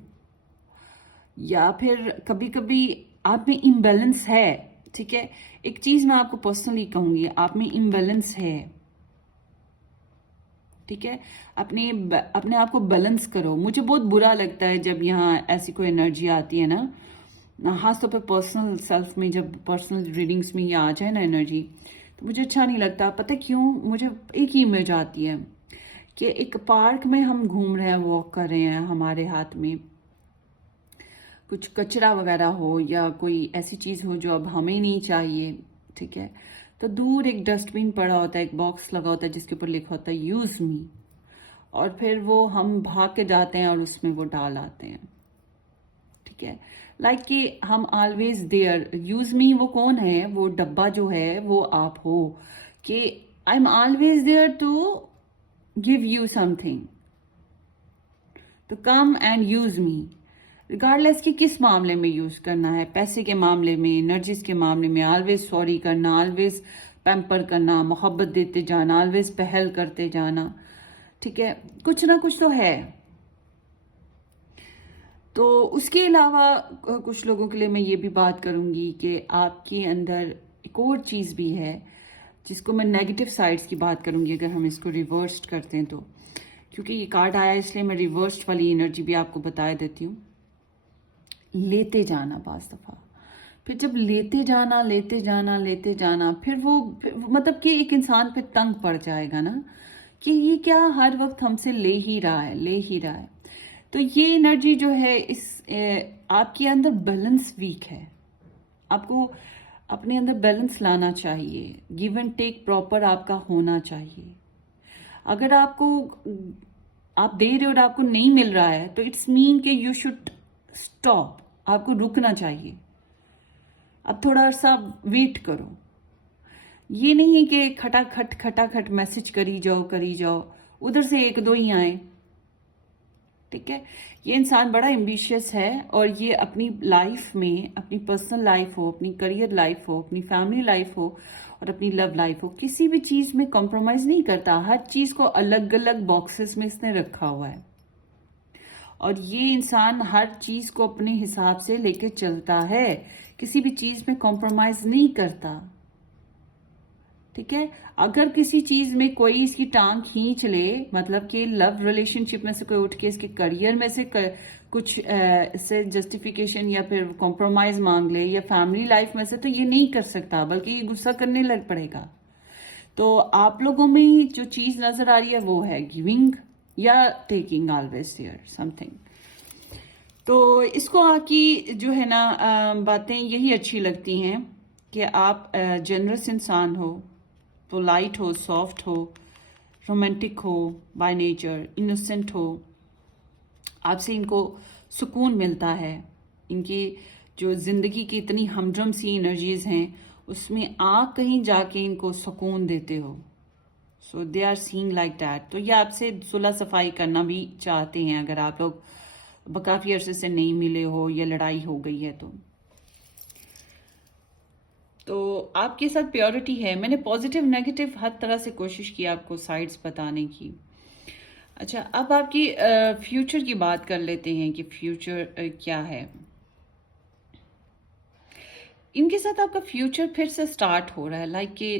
या फिर कभी कभी आप में इम्बैलेंस है, ठीक है। एक चीज मैं आपको पर्सनली कहूंगी, आप में इम्बैलेंस है, ठीक है। अपने आप को बैलेंस करो। मुझे बहुत बुरा लगता है जब यहाँ ऐसी कोई एनर्जी आती है ना, खासतौर पे पर्सनल सेल्फ में, जब पर्सनल रीडिंग्स में ये आ जाए ना एनर्जी, तो मुझे अच्छा नहीं लगता। पता है क्यों? मुझे एक ही इमेज आती है कि एक पार्क में हम घूम रहे हैं, वॉक कर रहे हैं, हमारे हाथ में कुछ कचरा वगैरह हो या कोई ऐसी चीज हो जो अब हमें नहीं चाहिए, ठीक है। तो दूर एक डस्टबिन पड़ा होता है, एक बॉक्स लगा होता है जिसके ऊपर लिखा होता है यूज मी, और फिर वो हम भाग के जाते हैं और उसमें वो डाल आते हैं, ठीक है। लाइक कि हम ऑलवेज देयर, यूज मी वो कौन है? वो डब्बा जो है वो आप हो, कि I am always there to give you something, तो come and use me. Regardless कि किस मामले में यूज करना है, पैसे के मामले में, एनर्जीज के मामले में, ऑलवेज सॉरी करना, ऑलवेज पैम्पर करना, मोहब्बत देते जाना, ऑलवेज पहल करते जाना, ठीक है। कुछ ना कुछ तो है। तो उसके अलावा कुछ लोगों के लिए मैं ये भी बात करूंगी कि आपके अंदर एक और चीज भी है, जिसको मैं नेगेटिव साइड्स की बात करूंगी अगर हम इसको रिवर्स्ड करते हैं तो। क्योंकि ये कार्ड आया इसलिए मैं रिवर्स्ड वाली एनर्जी भी आपको बता देती हूँ। लेते जाना बाज दफा, फिर जब लेते जाना लेते जाना लेते जाना, फिर मतलब कि एक इंसान फिर तंग पड़ जाएगा ना, कि ये क्या हर वक्त हमसे ले ही रहा है, ले ही रहा है। तो ये एनर्जी जो है, आपके अंदर बैलेंस वीक है। आपको अपने अंदर बैलेंस लाना चाहिए, गिव एंड टेक प्रॉपर आपका होना चाहिए। अगर आप दे रहे हो और आपको नहीं मिल रहा है, तो इट्स मीन कि यू शुड स्टॉप, आपको रुकना चाहिए। अब थोड़ा सा वेट करो। ये नहीं है कि खटाखट मैसेज करी जाओ, उधर से एक दो ही आए, ठीक है। ये इंसान बड़ा एम्बिशियस है, और ये अपनी लाइफ में, अपनी पर्सनल लाइफ हो, अपनी करियर लाइफ हो, अपनी फैमिली लाइफ हो और अपनी लव लाइफ हो, किसी भी चीज में कॉम्प्रोमाइज नहीं करता। हर चीज को अलग अलग बॉक्सेस में इसने रखा हुआ है, और ये इंसान हर चीज को अपने हिसाब से लेके चलता है, किसी भी चीज में कॉम्प्रोमाइज नहीं करता, ठीक है। अगर किसी चीज में कोई इसकी टांग खींच ले, मतलब कि लव रिलेशनशिप में से कोई उठ के इसके करियर में से कुछ से जस्टिफिकेशन या फिर कॉम्प्रोमाइज मांग ले, या फैमिली लाइफ में से, तो ये नहीं कर सकता, बल्कि ये गुस्सा करने लग पड़ेगा। तो आप लोगों में जो चीज नजर आ रही है वो है गिविंग या टेकिंग, ऑलवेज देयर समथिंग। तो इसको आकी जो है ना, बातें यही अच्छी लगती हैं कि आप जनरस इंसान हो, पोलाइट हो, सॉफ्ट हो, रोमांटिक हो बाय नेचर, इनोसेंट हो। आपसे इनको सुकून मिलता है। इनकी जो जिंदगी की इतनी हमड्रम सी एनर्जीज हैं, उसमें आप कहीं जाके इनको सुकून देते हो। So they are seeing like that. तो ये आपसे सुलह सफाई करना भी चाहते हैं, अगर आप लोग काफी अरसे से नहीं मिले हो या लड़ाई हो गई है तो आपके साथ प्योरिटी है। मैंने पॉजिटिव नेगेटिव हर तरह से कोशिश की आपको साइड्स बताने की। अच्छा, अब आपकी फ्यूचर की बात कर लेते हैं कि फ्यूचर क्या है। इनके साथ आपका फ्यूचर फिर से स्टार्ट हो रहा है, लाइक कि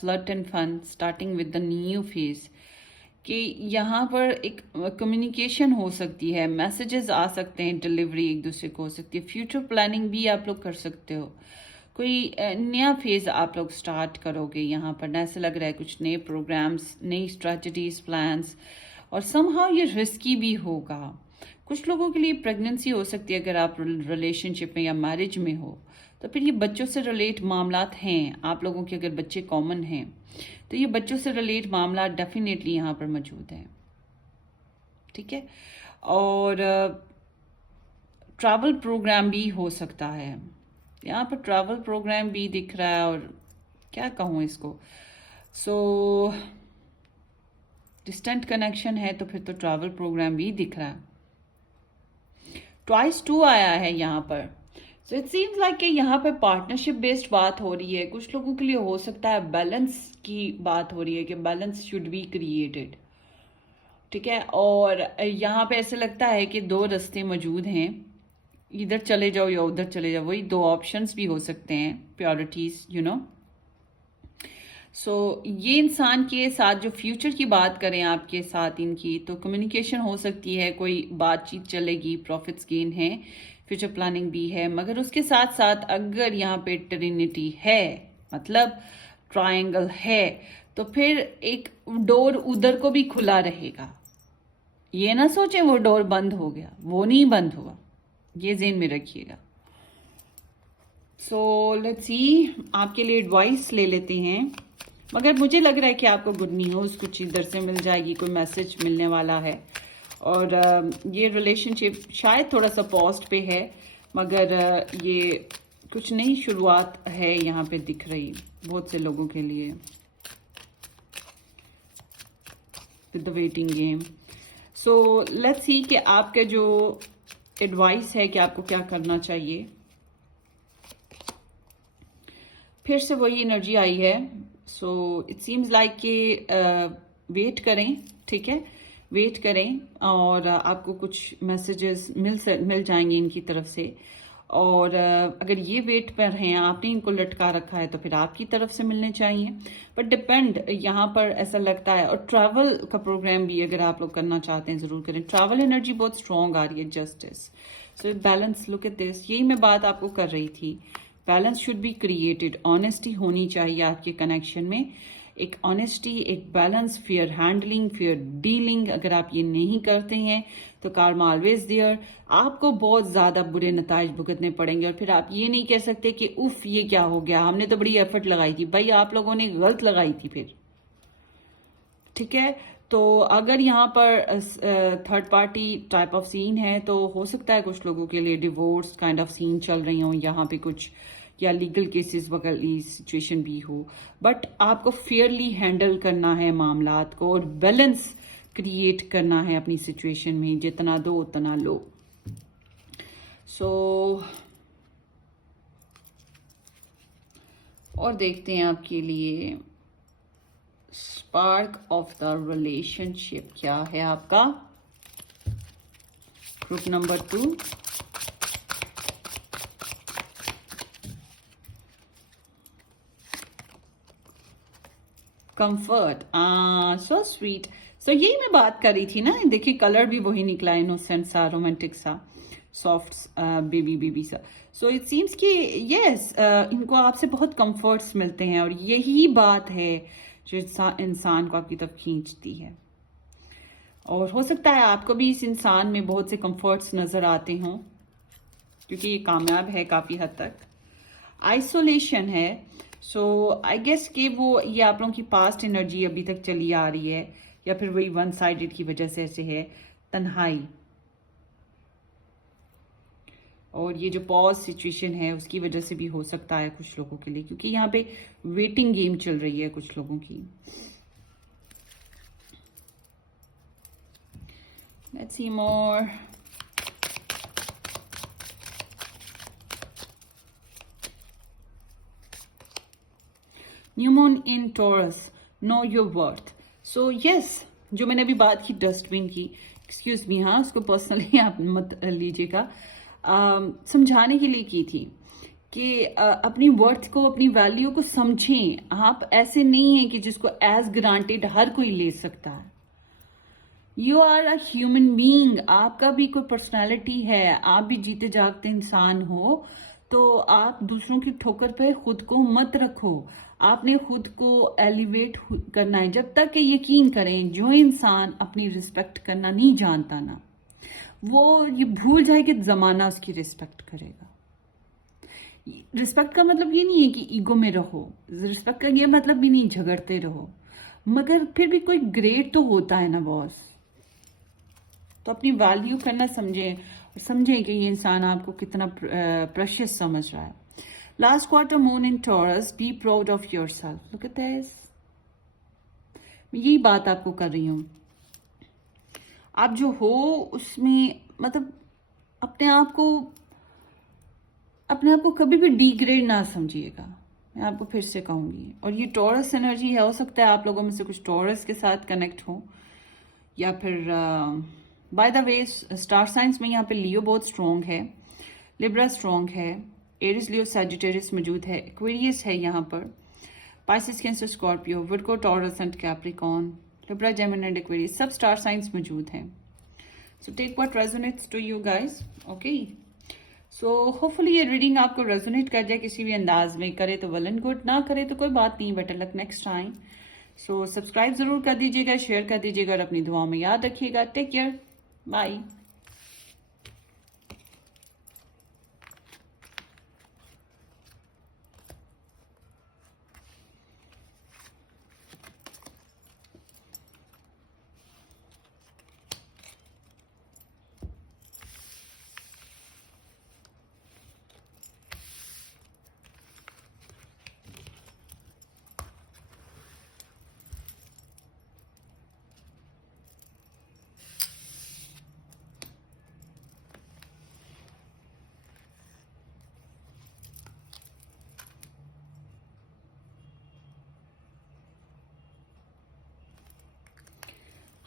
flirt and fun starting with the new phase, कि यहाँ पर एक कम्युनिकेशन हो सकती है, मैसेजेस आ सकते हैं, डिलीवरी एक दूसरे को हो सकती है, फ्यूचर प्लानिंग भी आप लोग कर सकते हो। कोई नया फेज आप लोग स्टार्ट करोगे यहाँ पर, ऐसा लग रहा है कुछ नए प्रोग्राम्स, नई स्ट्रेटजीज, प्लान्स, और समहाउ ये रिस्की भी होगा। कुछ लोगों के लिए प्रेगनेंसी हो सकती है अगर आप रिलेशनशिप में या मैरिज में हो, तो फिर ये बच्चों से रिलेट मामलात हैं। आप लोगों के अगर बच्चे कॉमन हैं तो ये बच्चों से रिलेट मामला डेफिनेटली यहाँ पर मौजूद है, ठीक है। और ट्रैवल प्रोग्राम भी हो सकता है। यहाँ पर ट्रैवल प्रोग्राम भी दिख रहा है, और क्या कहूँ इसको, सो डिस्टेंट कनेक्शन है तो फिर तो ट्रैवल प्रोग्राम भी दिख रहा है। ट्वाइस 2 आया है यहाँ पर, सो इट सीम्स लाइक कि यहाँ पे पार्टनरशिप बेस्ड बात हो रही है। कुछ लोगों के लिए हो सकता है बैलेंस की बात हो रही है कि बैलेंस शुड बी क्रिएटेड, ठीक है। और यहाँ पे ऐसे लगता है कि दो रास्ते मौजूद हैं, इधर चले जाओ या उधर चले जाओ, वही दो ऑप्शंस भी हो सकते हैं, प्योरिटीज, यू नो। सो ये इंसान के साथ जो फ्यूचर की बात करें आपके साथ इनकी, तो कम्युनिकेशन हो सकती है, कोई बातचीत चलेगी, प्रॉफिट्स गेन है, फ्यूचर प्लानिंग भी है। मगर उसके साथ साथ अगर यहाँ पे ट्रिनिटी है, मतलब ट्रायंगल है, तो फिर एक डोर उधर को भी खुला रहेगा। ये ना सोचें वो डोर बंद हो गया, वो नहीं बंद हुआ, ये ज़हन में रखिएगा। सो लेट्स सी, आपके लिए एडवाइस ले लेते हैं। मगर मुझे लग रहा है कि आपको गुड न्यूज़ कुछ इधर से मिल जाएगी, कोई मैसेज मिलने वाला है। और ये रिलेशनशिप शायद थोड़ा सा पॉस्ट पे है, मगर ये कुछ नई शुरुआत है यहाँ पे दिख रही बहुत से लोगों के लिए, with the waiting game. So let's सी कि आपका जो एडवाइस है कि आपको क्या करना चाहिए। फिर से वही एनर्जी आई है। सो इट सीम्स लाइक कि वेट करें, ठीक है, वेट करें, और आपको कुछ मैसेजेस मिल जाएंगे इनकी तरफ से। और अगर ये वेट पर हैं, आपने इनको लटका रखा है, तो फिर आपकी तरफ से मिलने चाहिए। बट डिपेंड, यहाँ पर ऐसा लगता है। और ट्रैवल का प्रोग्राम भी अगर आप लोग करना चाहते हैं ज़रूर करें। ट्रैवल एनर्जी बहुत स्ट्रॉन्ग आ रही है, justice. So balance, look at this, यही मैं बात आपको कर रही थी। Balance should be created, honesty होनी चाहिए आपके कनेक्शन में। एक ऑनेस्टी, एक balance, fair handling, fair dealing, अगर आप ये नहीं करते हैं तो कार्मा ऑलवेज देयर, आपको बहुत ज़्यादा बुरे नताइज भुगतने पड़ेंगे। और फिर आप ये नहीं कह सकते कि उफ ये क्या हो गया, हमने तो बड़ी एफर्ट लगाई थी। भाई आप लोगों ने गलत लगाई थी फिर, ठीक है। तो अगर यहाँ पर third party type of scene है, तो हो सकता है कुछ लोगों के लिए डिवोर्स काइंड ऑफ सीन चल रही हो यहाँ पे कुछ, या लीगल केसेस वगैरह सिचुएशन भी हो। बट आपको फेयरली हैंडल करना है मामलात को, और बैलेंस क्रिएट करना है अपनी सिचुएशन में, जितना दो उतना लो। सो और देखते हैं आपके लिए स्पार्क ऑफ द रिलेशनशिप क्या है आपका, group number 2। Comfort, so sweet. So यही मैं बात कर रही थी ना, देखिए कलर भी वही निकला, इनोसेंट सा, रोमांटिक सा, सॉफ्ट बेबी बेबी सा। सो इट सीम्स कि यस, इनको आपसे बहुत कंफर्ट्स मिलते हैं, और यही बात है जो इंसान को आपकी तरफ खींचती है। और हो सकता है आपको भी इस इंसान में बहुत से कंफर्ट्स नजर आते हों, क्योंकि ये कामयाब है काफी हद तक। आइसोलेशन है, सो आई गेस कि वो ये आप लोगों की पास्ट एनर्जी अभी तक चली आ रही है, या फिर वही वन साइडेड की वजह से ऐसे है, तन्हाई। और ये जो पॉज सिचुएशन है उसकी वजह से भी हो सकता है कुछ लोगों के लिए, क्योंकि यहाँ पे वेटिंग गेम चल रही है कुछ लोगों की। Let's see more. New moon in taurus, know your worth. So yes, जो मैंने अभी बात की डस्टबिन की, एक्सक्यूज मी, हाँ उसको पर्सनली आप मत लीजिएगा, समझाने के लिए की थी कि अपनी वर्थ को, अपनी वैल्यू को समझें। आप ऐसे नहीं हैं कि जिसको एज ग्रांटेड हर कोई ले सकता है। You are a human being, आपका भी कोई पर्सनालिटी है, आप भी जीते जागते इंसान हो। तो आप दूसरों की ठोकर पे खुद को मत रखो, आपने खुद को एलिवेट करना है। जब तक कि यकीन करें, जो इंसान अपनी रिस्पेक्ट करना नहीं जानता ना, वो ये भूल जाए कि जमाना उसकी रिस्पेक्ट करेगा। रिस्पेक्ट का मतलब ये नहीं है कि ईगो में रहो, रिस्पेक्ट का ये मतलब भी नहीं झगड़ते रहो, मगर फिर भी कोई ग्रेड तो होता है ना बॉस। तो अपनी वैल्यू करना समझें और समझें कि ये इंसान आपको कितना प्रेशियस समझ रहा है। Last quarter moon in taurus, be proud of yourself, look at this. यही बात आपको कर रही हूं। आप जो हो उसमें मतलब अपने आप को कभी भी डिग्रेड ना समझिएगा, मैं आपको फिर से कहूंगी। और ये टॉरस एनर्जी है, हो सकता है आप लोगों में से कुछ टॉरस के साथ कनेक्ट हो, या फिर by the way star science में यहाँ पे लियो बहुत स्ट्रॉन्ग है, लिब्रा स्ट्रॉन्ग है, एरिस लियो सैजिटेरियस मौजूद है, एक्वेरियस है यहाँ पर, Pisces Cancer Scorpio Virgo Taurus and Capricorn, Libra Gemini and Aquarius, सब स्टार साइंस मौजूद हैं। So take what resonates to you guys, okay. So hopefully ये रीडिंग आपको रेजोनेट कर जाए किसी भी अंदाज में, करे तो वेल एंड गुड, ना करे तो कोई बात नहीं, better luck next time. So subscribe जरूर कर दीजिएगा, शेयर कर दीजिएगा और अपनी दुआओं में याद रखिएगा। Take care, bye.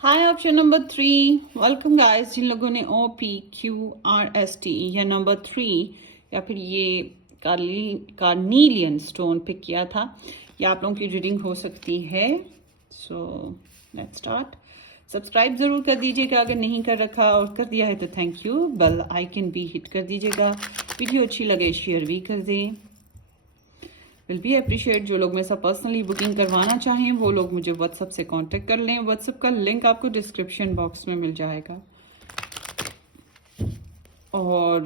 Hi option number 3, welcome guys. जिन लोगों ने OPQRST या नंबर 3 या फिर ये कार्नीलियन स्टोन पिक किया था, ये आप लोगों की रीडिंग हो सकती है। सो लेट्स स्टार्ट। सब्सक्राइब जरूर कर दीजिएगा अगर नहीं कर रखा, और कर दिया है तो थैंक यू। बेल आइकन भी हिट कर दीजिएगा, वीडियो अच्छी लगे शेयर भी कर दें, विल बी अप्रिशिएट। जो लोग मेरे साथ पर्सनली बुकिंग करवाना चाहें वो लोग मुझे व्हाट्सएप से कांटेक्ट कर लें, व्हाट्सएप का लिंक आपको डिस्क्रिप्शन बॉक्स में मिल जाएगा। और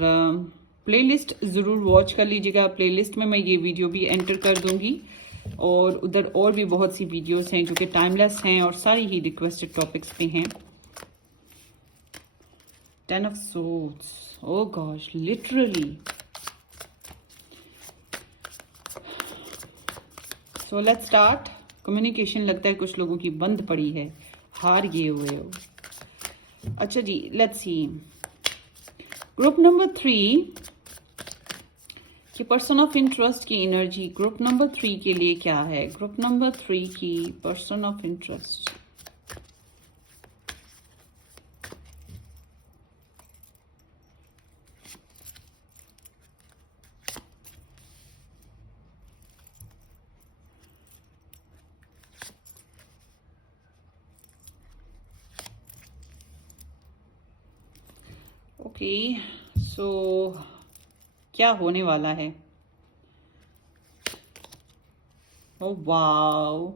प्लेलिस्ट ज़रूर वॉच कर लीजिएगा, प्लेलिस्ट में मैं ये वीडियो भी एंटर कर दूंगी, और उधर और भी बहुत सी वीडियोस हैं जो कि टाइमलेस हैं और सारी ही रिक्वेस्टेड टॉपिक्स पे हैं। 10 of swords, oh gosh, literally. So let's start. Communication लगता है कुछ लोगों की बंद पड़ी है, हार गए हुए हो। अच्छा जी, लेट्स सी। ग्रुप नंबर 3 कि पर्सन ऑफ इंटरेस्ट की एनर्जी ग्रुप नंबर 3 के लिए क्या है? ग्रुप नंबर 3 की पर्सन ऑफ इंटरेस्ट, ओके। सो क्या होने वाला है? ओह वाओ,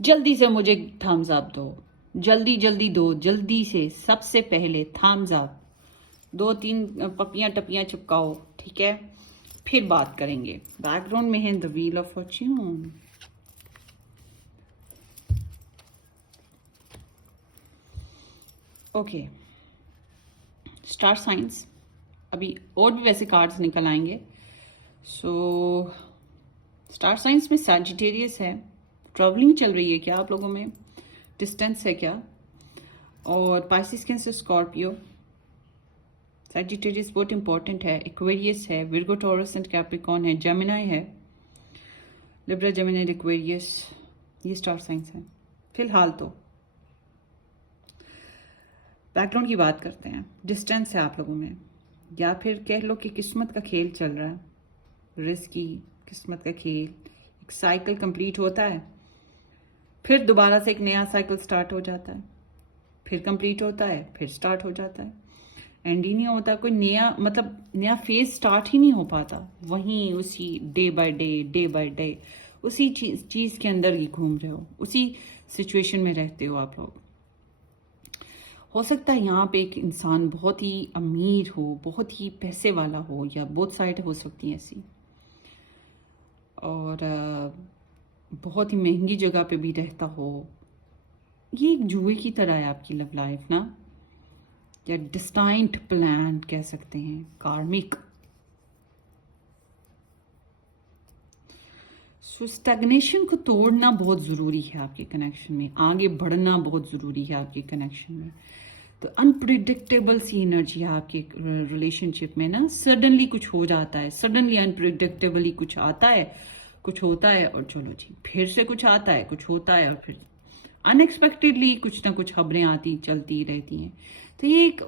जल्दी से मुझे थम्स अप दो, जल्दी जल्दी दो, जल्दी से। सबसे पहले थम्स अप, 2-3 पपियां टपियां चिपकाओ, ठीक है, फिर बात करेंगे। बैकग्राउंड में है the wheel of Fortune. Okay, star signs, अभी और भी वैसे कार्ड्स निकल आएंगे। सो स्टार साइंस में सैजिटेरियस है, ट्रैवलिंग चल रही है क्या आप लोगों में, डिस्टेंस है क्या, और पाइसिस कैंसर स्कॉर्पियो, सैजिटेरियस बहुत इंपॉर्टेंट है, एक्वेरियस है, विर्गो टॉरस एंड कैप्रिकॉर्न है, जेमिनी है, लिब्रा जेमिनी एक्वेरियस, ये स्टार साइंस है फिलहाल। तो बैकग्राउंड की बात करते हैं, डिस्टेंस है आप लोगों में, या फिर कह लो कि किस्मत का खेल चल रहा है, रिस्की किस्मत का खेल। एक साइकिल कंप्लीट होता है, फिर दोबारा से एक नया साइकिल स्टार्ट हो जाता है, फिर कंप्लीट होता है, फिर स्टार्ट हो जाता है, एंड ही नहीं होता। कोई नया मतलब नया फेज स्टार्ट ही नहीं हो पाता, वहीं उसी डे बाय डे उसी चीज के अंदर ही घूम रहे हो, उसी सिचुएशन में रहते हो आप लोग। हो सकता है यहाँ पे एक इंसान बहुत ही अमीर हो, बहुत ही पैसे वाला हो, या बोथ साइड हो सकती है ऐसी, और बहुत ही महंगी जगह पे भी रहता हो, ये एक जुए की तरह है आपकी लव लाइफ ना, या डिस्टाइंट प्लान कह सकते हैं, कार्मिक। सो स्टैग्नेशन को तोड़ना बहुत ज़रूरी है आपके कनेक्शन में, आगे बढ़ना बहुत ज़रूरी है आपके कनेक्शन में। तो अनप्रिडिक्टेबल सी एनर्जी है आपके रिलेशनशिप में ना, सडनली कुछ हो जाता है, सडनली अनप्रिडिक्टेबली कुछ आता है, कुछ होता है, और चलो जी फिर से कुछ आता है, कुछ होता है, और फिर अनएक्सपेक्टेडली कुछ ना कुछ खबरें आती चलती रहती हैं। तो ये एक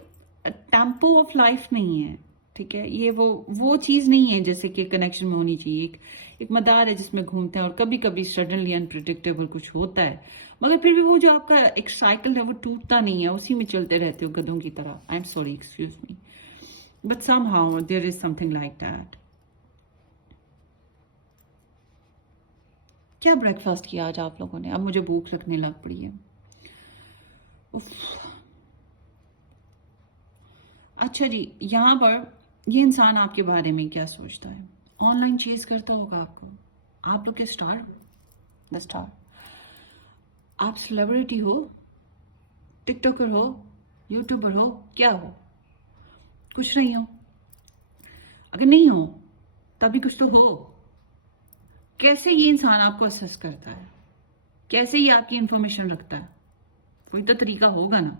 टेम्पो ऑफ लाइफ नहीं है, ठीक है। ये वो चीज़ नहीं है जैसे कि कनेक्शन में होनी चाहिए। एक मदार है जिसमें घूमते हैं, और कभी कभी सडनली अनप्रिडिक्टेबल कुछ होता है, मगर फिर भी वो जो आपका एक साइकिल है वो टूटता नहीं है, उसी में चलते रहते हो गधों की तरह। I am sorry, excuse me, but somehow there is something like that. क्या ब्रेकफास्ट किया आज आप लोगों ने? अब मुझे भूख लगने लग पड़ी है। उफ। अच्छा जी, यहाँ पर ये इंसान आपके बारे में क्या सोचता है? ऑनलाइन चेज करता होगा आपको। आप लोग के स्टार हो, द स्टार। आप सेलिब्रिटी हो, टिकटॉकर हो, यूट्यूबर हो, क्या हो? कुछ नहीं हो। अगर नहीं हो तभी कुछ तो हो। कैसे ये इंसान आपको असेस करता है? कैसे ये आपकी इंफॉर्मेशन रखता है? कोई तो तरीका होगा ना।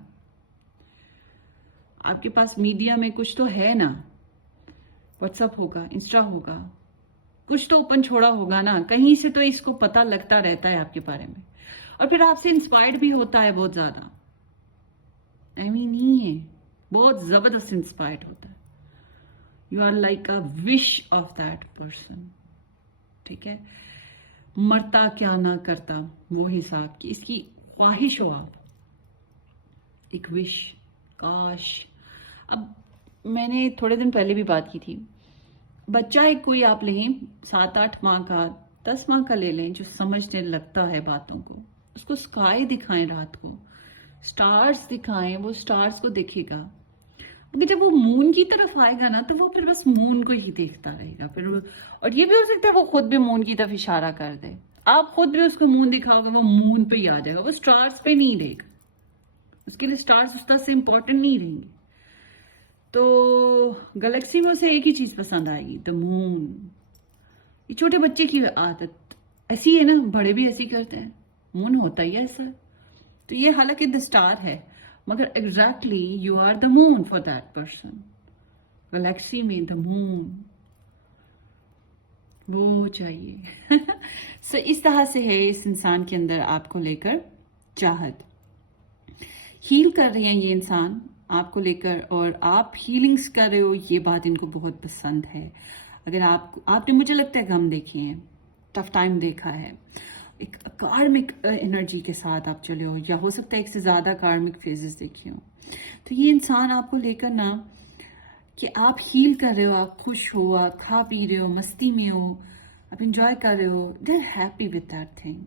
आपके पास मीडिया में कुछ तो है ना, व्हाट्सअप होगा, इंस्टा होगा, कुछ तो ओपन छोड़ा होगा ना, कहीं से तो इसको पता लगता रहता है आपके बारे में, और फिर आपसे इंस्पायर्ड भी होता है बहुत ज्यादा। आई मीन नहीं है, बहुत जबरदस्त इंस्पायर्ड होता है। You are like a wish of that person, ठीक है। मरता क्या ना करता वो हिसाब की इसकी ख्वाहिश हो आप, एक विश, काश। अब मैंने थोड़े दिन पहले भी बात की थी, बच्चा एक कोई आप लें 7-8 माह का, 10 माह का ले लें, जो समझने लगता है बातों को, उसको स्काई दिखाएं, रात को स्टार्स दिखाएं, वो स्टार्स को देखेगा। मगर जब वो मून की तरफ आएगा ना, तो वो फिर बस मून को ही देखता रहेगा फिर और ये भी हो सकता है वो खुद भी मून की तरफ इशारा कर दे। आप खुद भी उसको मून दिखाओगे, वो मून पे ही आ जाएगा, वो स्टार्स पे नहीं देगा। उसके लिए स्टार्स उस तरह से इंपॉर्टेंट नहीं रहेंगे। तो गैलेक्सी में उसे एक ही चीज पसंद आएगी, द मून। ये छोटे बच्चे की आदत ऐसी है ना, बड़े भी ऐसी करते हैं, मून होता ही है ऐसा। तो ये हालांकि द स्टार है, मगर exactly you are the moon for that person. Galaxy में द मून वो चाहिए। सो इस तरह से है इस इंसान के अंदर आपको लेकर चाहत। हील कर रहे हैं ये इंसान आपको लेकर, और आप हीलिंग्स कर रहे हो, ये बात इनको बहुत पसंद है। अगर आपने मुझे लगता है गम देखे हैं, टफ टाइम देखा है, एक कार्मिक एनर्जी के साथ आप चले हो, या हो सकता है एक से ज़्यादा कार्मिक फेजेस देखे हो, तो ये इंसान आपको लेकर ना कि आप हील कर रहे हो, आप खुश हो, आप खा पी रहे हो, मस्ती में हो, आप इंजॉय कर रहे हो, they are happy with that thing.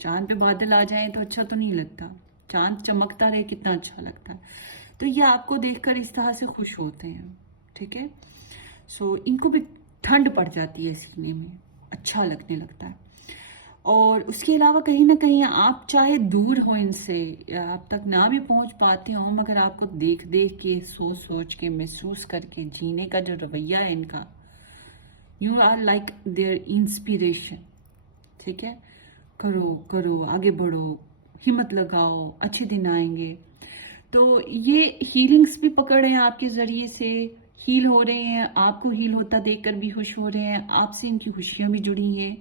चांद पे बादल आ जाएं तो अच्छा तो नहीं लगता, चांद चमकता रहे कितना अच्छा लगता है। तो ये आपको देखकर इस तरह से खुश होते हैं, ठीक है। सो इनको भी ठंड पड़ जाती है सीने में, अच्छा लगने लगता है। और उसके अलावा कहीं ना कहीं आप चाहे दूर हो इनसे, या आप तक ना भी पहुंच पाते हो, मगर आपको देख देख के, सोच सोच के, महसूस करके जीने का जो रवैया है इनका, you are like their inspiration, ठीक है। करो करो, आगे बढ़ो, हिम्मत लगाओ, अच्छे दिन आएंगे। तो ये हीलिंग्स भी पकड़ रहे हैं आपके जरिए से, हील हो रहे हैं, आपको हील होता देखकर भी खुश हो रहे हैं, आपसे इनकी खुशियां भी जुड़ी हैं,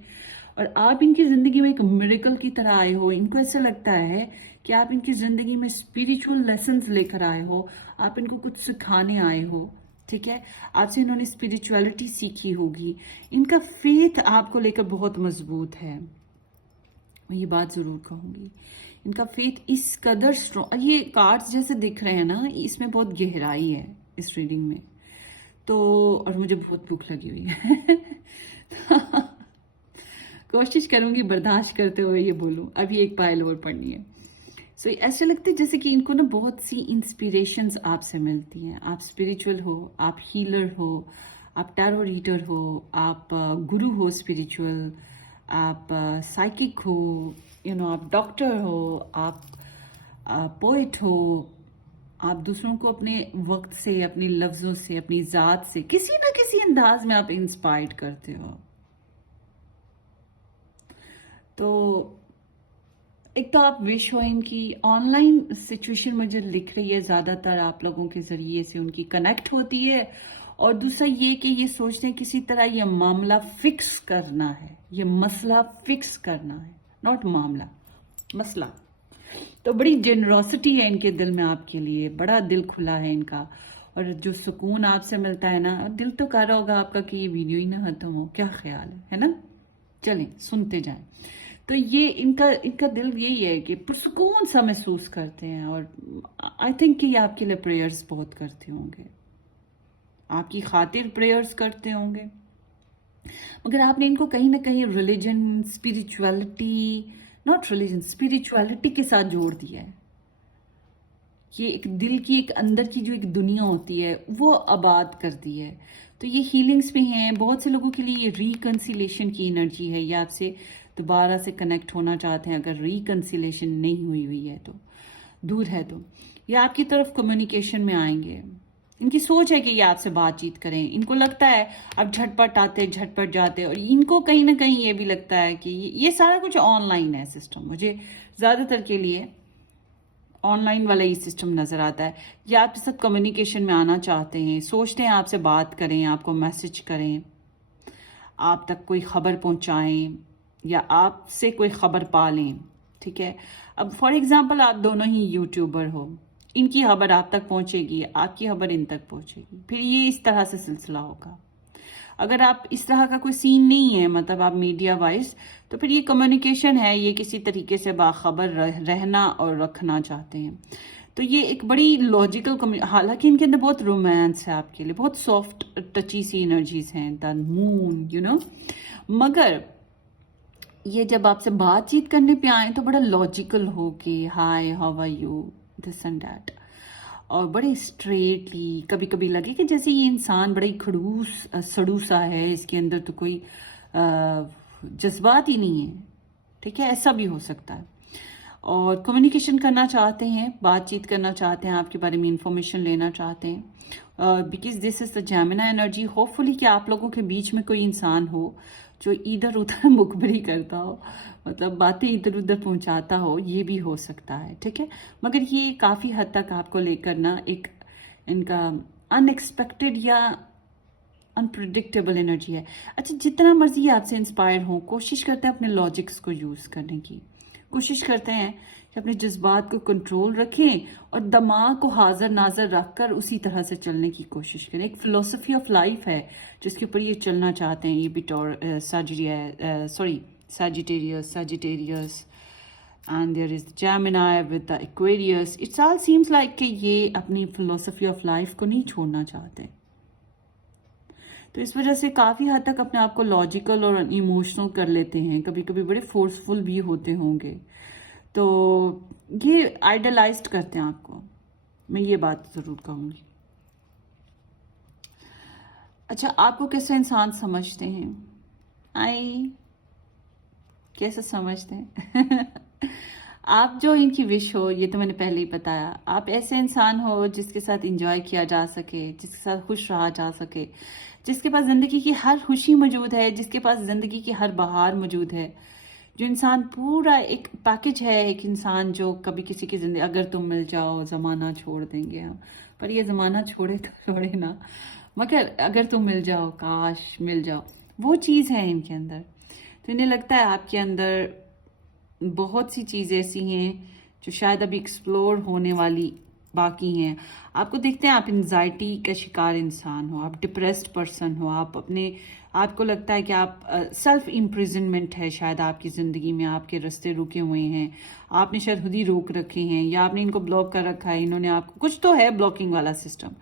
और आप इनकी जिंदगी में एक मिरेकल की तरह आए हो। इनको ऐसा लगता है कि आप इनकी जिंदगी में स्पिरिचुअल लेसन्स लेकर आए हो, आप इनको कुछ सिखाने आए हो, ठीक है। आपसे इन्होंने स्पिरिचुअलिटी सीखी होगी। इनका फेथ आपको लेकर बहुत मजबूत है, मैं ये बात जरूर कहूंगी। इनका फेथ इस कदर स्ट्रॉन्ग, ये कार्ड्स जैसे दिख रहे हैं ना, इसमें बहुत गहराई है इस रीडिंग में। तो और मुझे बहुत भूख लगी हुई है। कोशिश करूंगी बर्दाश्त करते हुए ये बोलूं। अभी एक पायल और पढ़नी है। सो ऐसे लगता है जैसे कि इनको ना बहुत सी इंस्पिरेशंस आपसे मिलती हैं। आप स्पिरिचुअल हो, आप हीलर हो, आप टैरो रीडर हो, आप गुरु हो स्पिरिचुअल, आप साइकिक हो, आप डॉक्टर हो, आप पोइट हो, आप दूसरों को अपने वक्त से, अपने लफ्जों से, अपनी ज़ात से किसी ना किसी अंदाज में आप इंस्पायर्ड करते हो। तो एक तो आप विश हो इनकी ऑनलाइन सिचुएशन मुझे लिख रही है, ज़्यादातर आप लोगों के ज़रिए से उनकी कनेक्ट होती है। और दूसरा ये कि ये सोचते हैं किसी तरह ये मामला फिक्स करना है, ये मसला फिक्स करना है, नॉट मामला, मसला। तो बड़ी जेनरोसिटी है इनके दिल में आपके लिए, बड़ा दिल खुला है इनका। और जो सुकून आपसे मिलता है ना, दिल तो कर रहा होगा आपका कि ये वीडियो ही ना खत्म हो, क्या ख्याल है ना? चलें सुनते जाएं। तो ये इनका इनका दिल यही है कि पुरसुकून सा महसूस करते हैं। और आई थिंक कि ये आपके लिए प्रेयर्स बहुत करते होंगे, आपकी खातिर प्रेयर्स करते होंगे। मगर आपने इनको कहीं ना कहीं religion, spirituality, not religion, spirituality के साथ जोड़ दिया है। ये एक दिल की, एक अंदर की जो एक दुनिया होती है वो आबाद कर दी है। तो ये हीलिंग्स भी हैं बहुत से लोगों के लिए। ये रिकंसिलेशन की एनर्जी है, ये आपसे दोबारा से कनेक्ट होना चाहते हैं। अगर रिकंसिलेशन नहीं हुई है तो, दूर है तो, ये आपकी तरफ कम्युनिकेशन में आएंगे। इनकी सोच है कि ये आपसे बातचीत करें। इनको लगता है अब झटपट आते झटपट जाते, और इनको कहीं ना कहीं ये भी लगता है कि ये सारा कुछ ऑनलाइन है सिस्टम। मुझे ज़्यादातर के लिए ऑनलाइन वाला ही सिस्टम नज़र आता है। या आपके साथ कम्युनिकेशन में आना चाहते हैं, सोचते हैं आपसे बात करें, आपको मैसेज करें, आप तक कोई खबर पहुंचाएं, या आपसे कोई खबर पा लें। ठीक है, अब फॉर एग्जांपल आप दोनों ही यूट्यूबर हो, इनकी खबर आप तक पहुंचेगी, आपकी खबर इन तक पहुंचेगी, फिर ये इस तरह से सिलसिला होगा। अगर आप इस तरह का कोई सीन नहीं है, मतलब आप मीडिया वाइज, तो फिर ये कम्युनिकेशन है, ये किसी तरीके से बाखबर रहना और रखना चाहते हैं। तो ये एक बड़ी लॉजिकल, हालांकि इनके अंदर बहुत रोमांस है आपके लिए, बहुत सॉफ्ट टची सी एनर्जीज हैं, द मून मगर ये जब आपसे बातचीत करने पे आए तो बड़ा लॉजिकल हो कि hi how are you, this and that, और बड़े स्ट्रेटली। कभी कभी लगे कि जैसे ये इंसान बड़ा ही खड़ूस सड़ूसा है, इसके अंदर तो कोई जज्बात ही नहीं है। ठीक है, ऐसा भी हो सकता है। और कम्युनिकेशन करना चाहते हैं, बातचीत करना चाहते हैं, आपके बारे में इंफॉर्मेशन लेना चाहते हैं, because this is the जेमिना energy. Hopefully कि आप लोगों के बीच में कोई इंसान हो जो इधर उधर मुखबिरी करता हो, मतलब बातें इधर उधर पहुंचाता हो, ये भी हो सकता है। ठीक है, मगर ये काफ़ी हद तक आपको लेकर ना एक इनका अनएक्सपेक्टेड या अनप्रिडिक्टेबल एनर्जी है। अच्छा, जितना मर्जी आपसे इंस्पायर हो, कोशिश करते हैं अपने लॉजिक्स को यूज़ करने की, कोशिश करते हैं कि अपने जज्बात को कंट्रोल रखें और दिमाग को हाजिर नाजर रखकर उसी तरह से चलने की कोशिश करें। एक फिलोसफी ऑफ लाइफ है जिसके ऊपर ये चलना चाहते हैं। ये भी Sagittarius, and there is Gemini with the Aquarius. It all seems like कि ये अपनी फिलोसफी ऑफ लाइफ को नहीं छोड़ना चाहते। तो इस वजह से काफ़ी हद तक अपने आप को लॉजिकल और इमोशनल कर लेते हैं, कभी कभी बड़े फोर्सफुल भी होते होंगे। तो ये आइडलाइज्ड करते हैं आपको, मैं ये बात ज़रूर कहूँगी। अच्छा, आपको कैसे इंसान समझते हैं? कैसे समझते हैं? आप जो इनकी विश हो, ये तो मैंने पहले ही बताया। आप ऐसे इंसान हो जिसके साथ इंजॉय किया जा सके, जिसके साथ खुश रहा जा सके, जिसके पास ज़िंदगी की हर खुशी मौजूद है, जिसके पास ज़िंदगी की हर बहार मौजूद है। जो इंसान पूरा एक पैकेज है, एक इंसान जो कभी किसी की ज़िंदगी, अगर तुम मिल जाओ ज़माना छोड़ देंगे हम, पर ये ज़माना छोड़े तो छोड़े ना, मगर अगर तुम मिल जाओ, काश मिल जाओ, वो चीज़ है इनके अंदर। तो इन्हें लगता है आपके अंदर बहुत सी चीज़ें ऐसी हैं जो शायद अभी एक्सप्लोर होने वाली बाकी हैं। आपको देखते हैं आप एंजाइटी का शिकार इंसान हो, आप डिप्रेस्ड पर्सन हो, आप आपको लगता है कि आप सेल्फ इम्प्रिजनमेंट है शायद आपकी ज़िंदगी में, आपके रास्ते रुके हुए हैं, आपने शायद खुद ही रोक रखे हैं, या आपने इनको ब्लॉक कर रखा है, इन्होंने आपको, कुछ तो है ब्लॉकिंग वाला सिस्टम।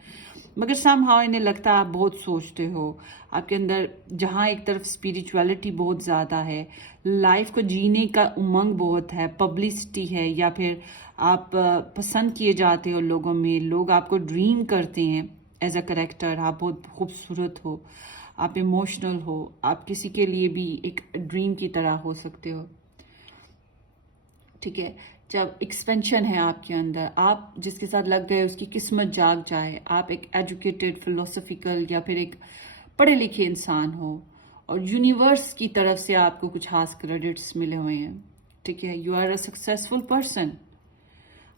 मगर समहाउ इन्हें लगता है आप बहुत सोचते हो, आपके अंदर जहाँ एक तरफ स्पिरिचुअलिटी बहुत ज़्यादा है, लाइफ को जीने का उमंग बहुत है, पब्लिसिटी है, या फिर आप पसंद किए जाते हो लोगों में, लोग आपको ड्रीम करते हैं एज अ करेक्टर, आप बहुत खूबसूरत हो, आप इमोशनल हो, आप किसी के लिए भी एक ड्रीम की तरह हो सकते हो। ठीक है, जब एक्सपेंशन है आपके अंदर, आप जिसके साथ लग गए उसकी किस्मत जाग जाए, आप एक एजुकेटेड फिलोसफिकल या फिर एक पढ़े लिखे इंसान हो और यूनिवर्स की तरफ से आपको कुछ खास क्रेडिट्स मिले हुए हैं, ठीक है, you are a successful person,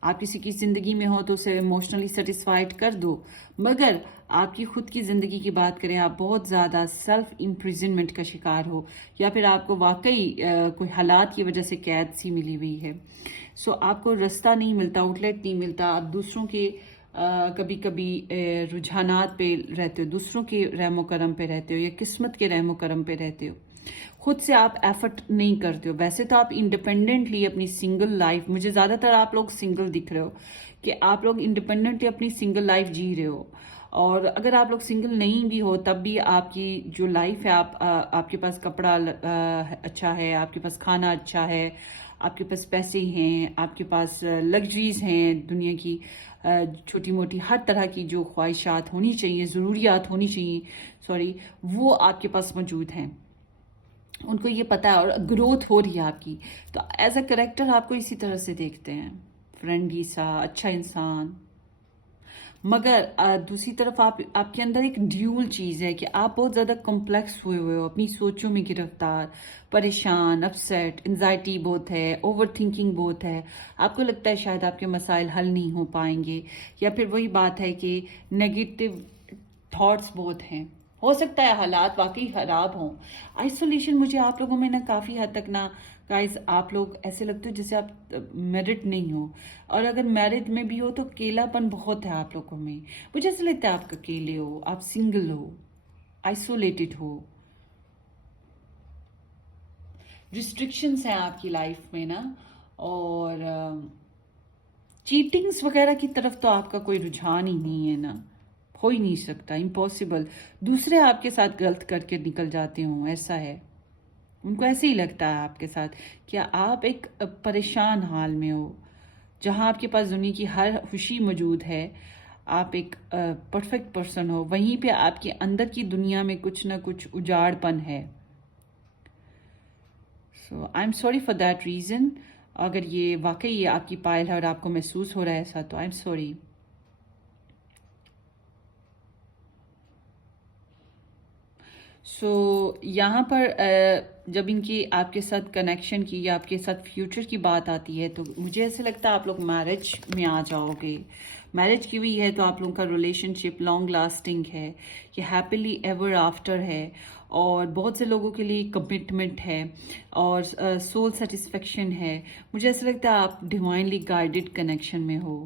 आप किसी की जिंदगी में हो तो उसे इमोशनली सेटिस्फाइड कर दो। मगर आपकी खुद की जिंदगी की बात करें, आप बहुत ज्यादा सेल्फ इम्प्रिजनमेंट का शिकार हो या फिर आपको वाकई कोई हालात की वजह से कैद सी मिली हुई है। सो आपको रास्ता नहीं मिलता, आउटलेट नहीं मिलता, आप दूसरों के कभी कभी रुझानात पे रहते हो, दूसरों के रहमो करम पे रहते हो या किस्मत के रहमो करम पे रहते हो, खुद से आप एफर्ट नहीं करते हो। वैसे तो आप इंडिपेंडेंटली अपनी सिंगल लाइफ, मुझे ज्यादातर आप लोग सिंगल दिख रहे हो कि आप लोग इंडिपेंडेंटली अपनी सिंगल लाइफ जी रहे हो। और अगर आप लोग सिंगल नहीं भी हो तब भी आपकी जो लाइफ है, आपके पास कपड़ा अच्छा है, आपके पास खाना अच्छा है, आपके पास पैसे हैं, आपके पास लग्जरीज हैं, दुनिया की छोटी मोटी हर तरह की जो ख्वाहिशात होनी चाहिए, ज़रूरियात होनी चाहिए, सॉरी, वो आपके पास मौजूद हैं। उनको ये पता है और ग्रोथ हो रही है आपकी, तो एज अ करेक्टर आपको इसी तरह से देखते हैं, फ्रेंडली सा, अच्छा इंसान। मगर दूसरी तरफ आपके अंदर एक ड्यूल चीज है कि आप बहुत ज्यादा कॉम्प्लेक्स हुए हुए हो, अपनी सोचों में गिरफ्तार, परेशान, अपसेट, एंजाइटी बहुत है, ओवर थिंकिंग बहुत है। आपको लगता है शायद आपके मसाइल हल नहीं हो पाएंगे, या फिर वही बात है कि नेगेटिव थॉट्स बहुत हैं। हो सकता है हालात वाकई खराब हों। आइसोलेशन मुझे आप लोगों में ना काफी हद तक ना गाइस, आप लोग ऐसे लगते हो जैसे आप मैरिड नहीं हो, और अगर मैरिड में भी हो तो अकेलापन बहुत है आप लोगों में। मुझे ऐसा लगता है आप अकेले हो, आप सिंगल हो, आइसोलेटेड हो, रिस्ट्रिक्शंस हैं आपकी लाइफ में ना, और चीटिंग्स वगैरह की तरफ तो आपका कोई रुझान ही नहीं है ना, हो ही नहीं सकता, इम्पॉसिबल। दूसरे आपके साथ गलत करके निकल जाते हो, ऐसा है, उनको ऐसे ही लगता है आपके साथ कि आप एक परेशान हाल में हो, जहां आपके पास दुनिया की हर खुशी मौजूद है, आप एक परफेक्ट पर्सन हो, वहीं पे आपके अंदर की दुनिया में कुछ ना कुछ उजाड़पन है। So I am sorry for that reason. अगर ये वाकई ये आपकी पायल है और आपको महसूस हो रहा है ऐसा, तो आई एम सॉरी। सो यहाँ पर जब इनकी आपके साथ कनेक्शन की या आपके साथ फ्यूचर की बात आती है, तो मुझे ऐसे लगता है आप लोग मैरिज में आ जाओगे। मैरिज की हुई है तो आप लोगों का रिलेशनशिप लॉन्ग लास्टिंग है, ये हैप्पीली एवर आफ्टर है, और बहुत से लोगों के लिए कमिटमेंट है और सोल सेटिस्फेक्शन है। मुझे ऐसा लगता है आप डिवाइनली गाइडेड कनेक्शन में हो,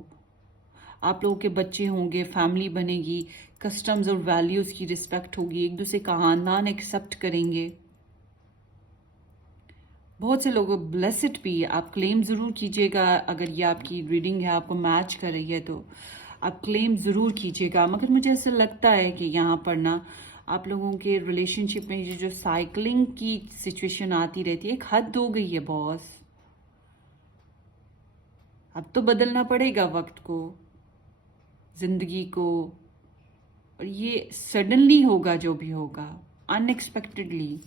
आप लोगों के बच्चे होंगे, फैमिली बनेगी, कस्टम्स और वैल्यूज की रिस्पेक्ट होगी, एक दूसरे का खानदान एक्सेप्ट करेंगे। बहुत से लोग ब्लेसिड भी, आप क्लेम जरूर कीजिएगा, अगर ये आपकी रीडिंग है आपको मैच कर रही है तो आप क्लेम जरूर कीजिएगा। मगर मुझे ऐसा लगता है कि यहाँ पर ना आप लोगों के रिलेशनशिप में ये जो साइकिलिंग की सिचुएशन आती रहती है, एक हद हो गई है बॉस, अब तो बदलना पड़ेगा वक्त को, जिंदगी को, और ये सडनली होगा जो भी होगा, अनएक्सपेक्टेडली।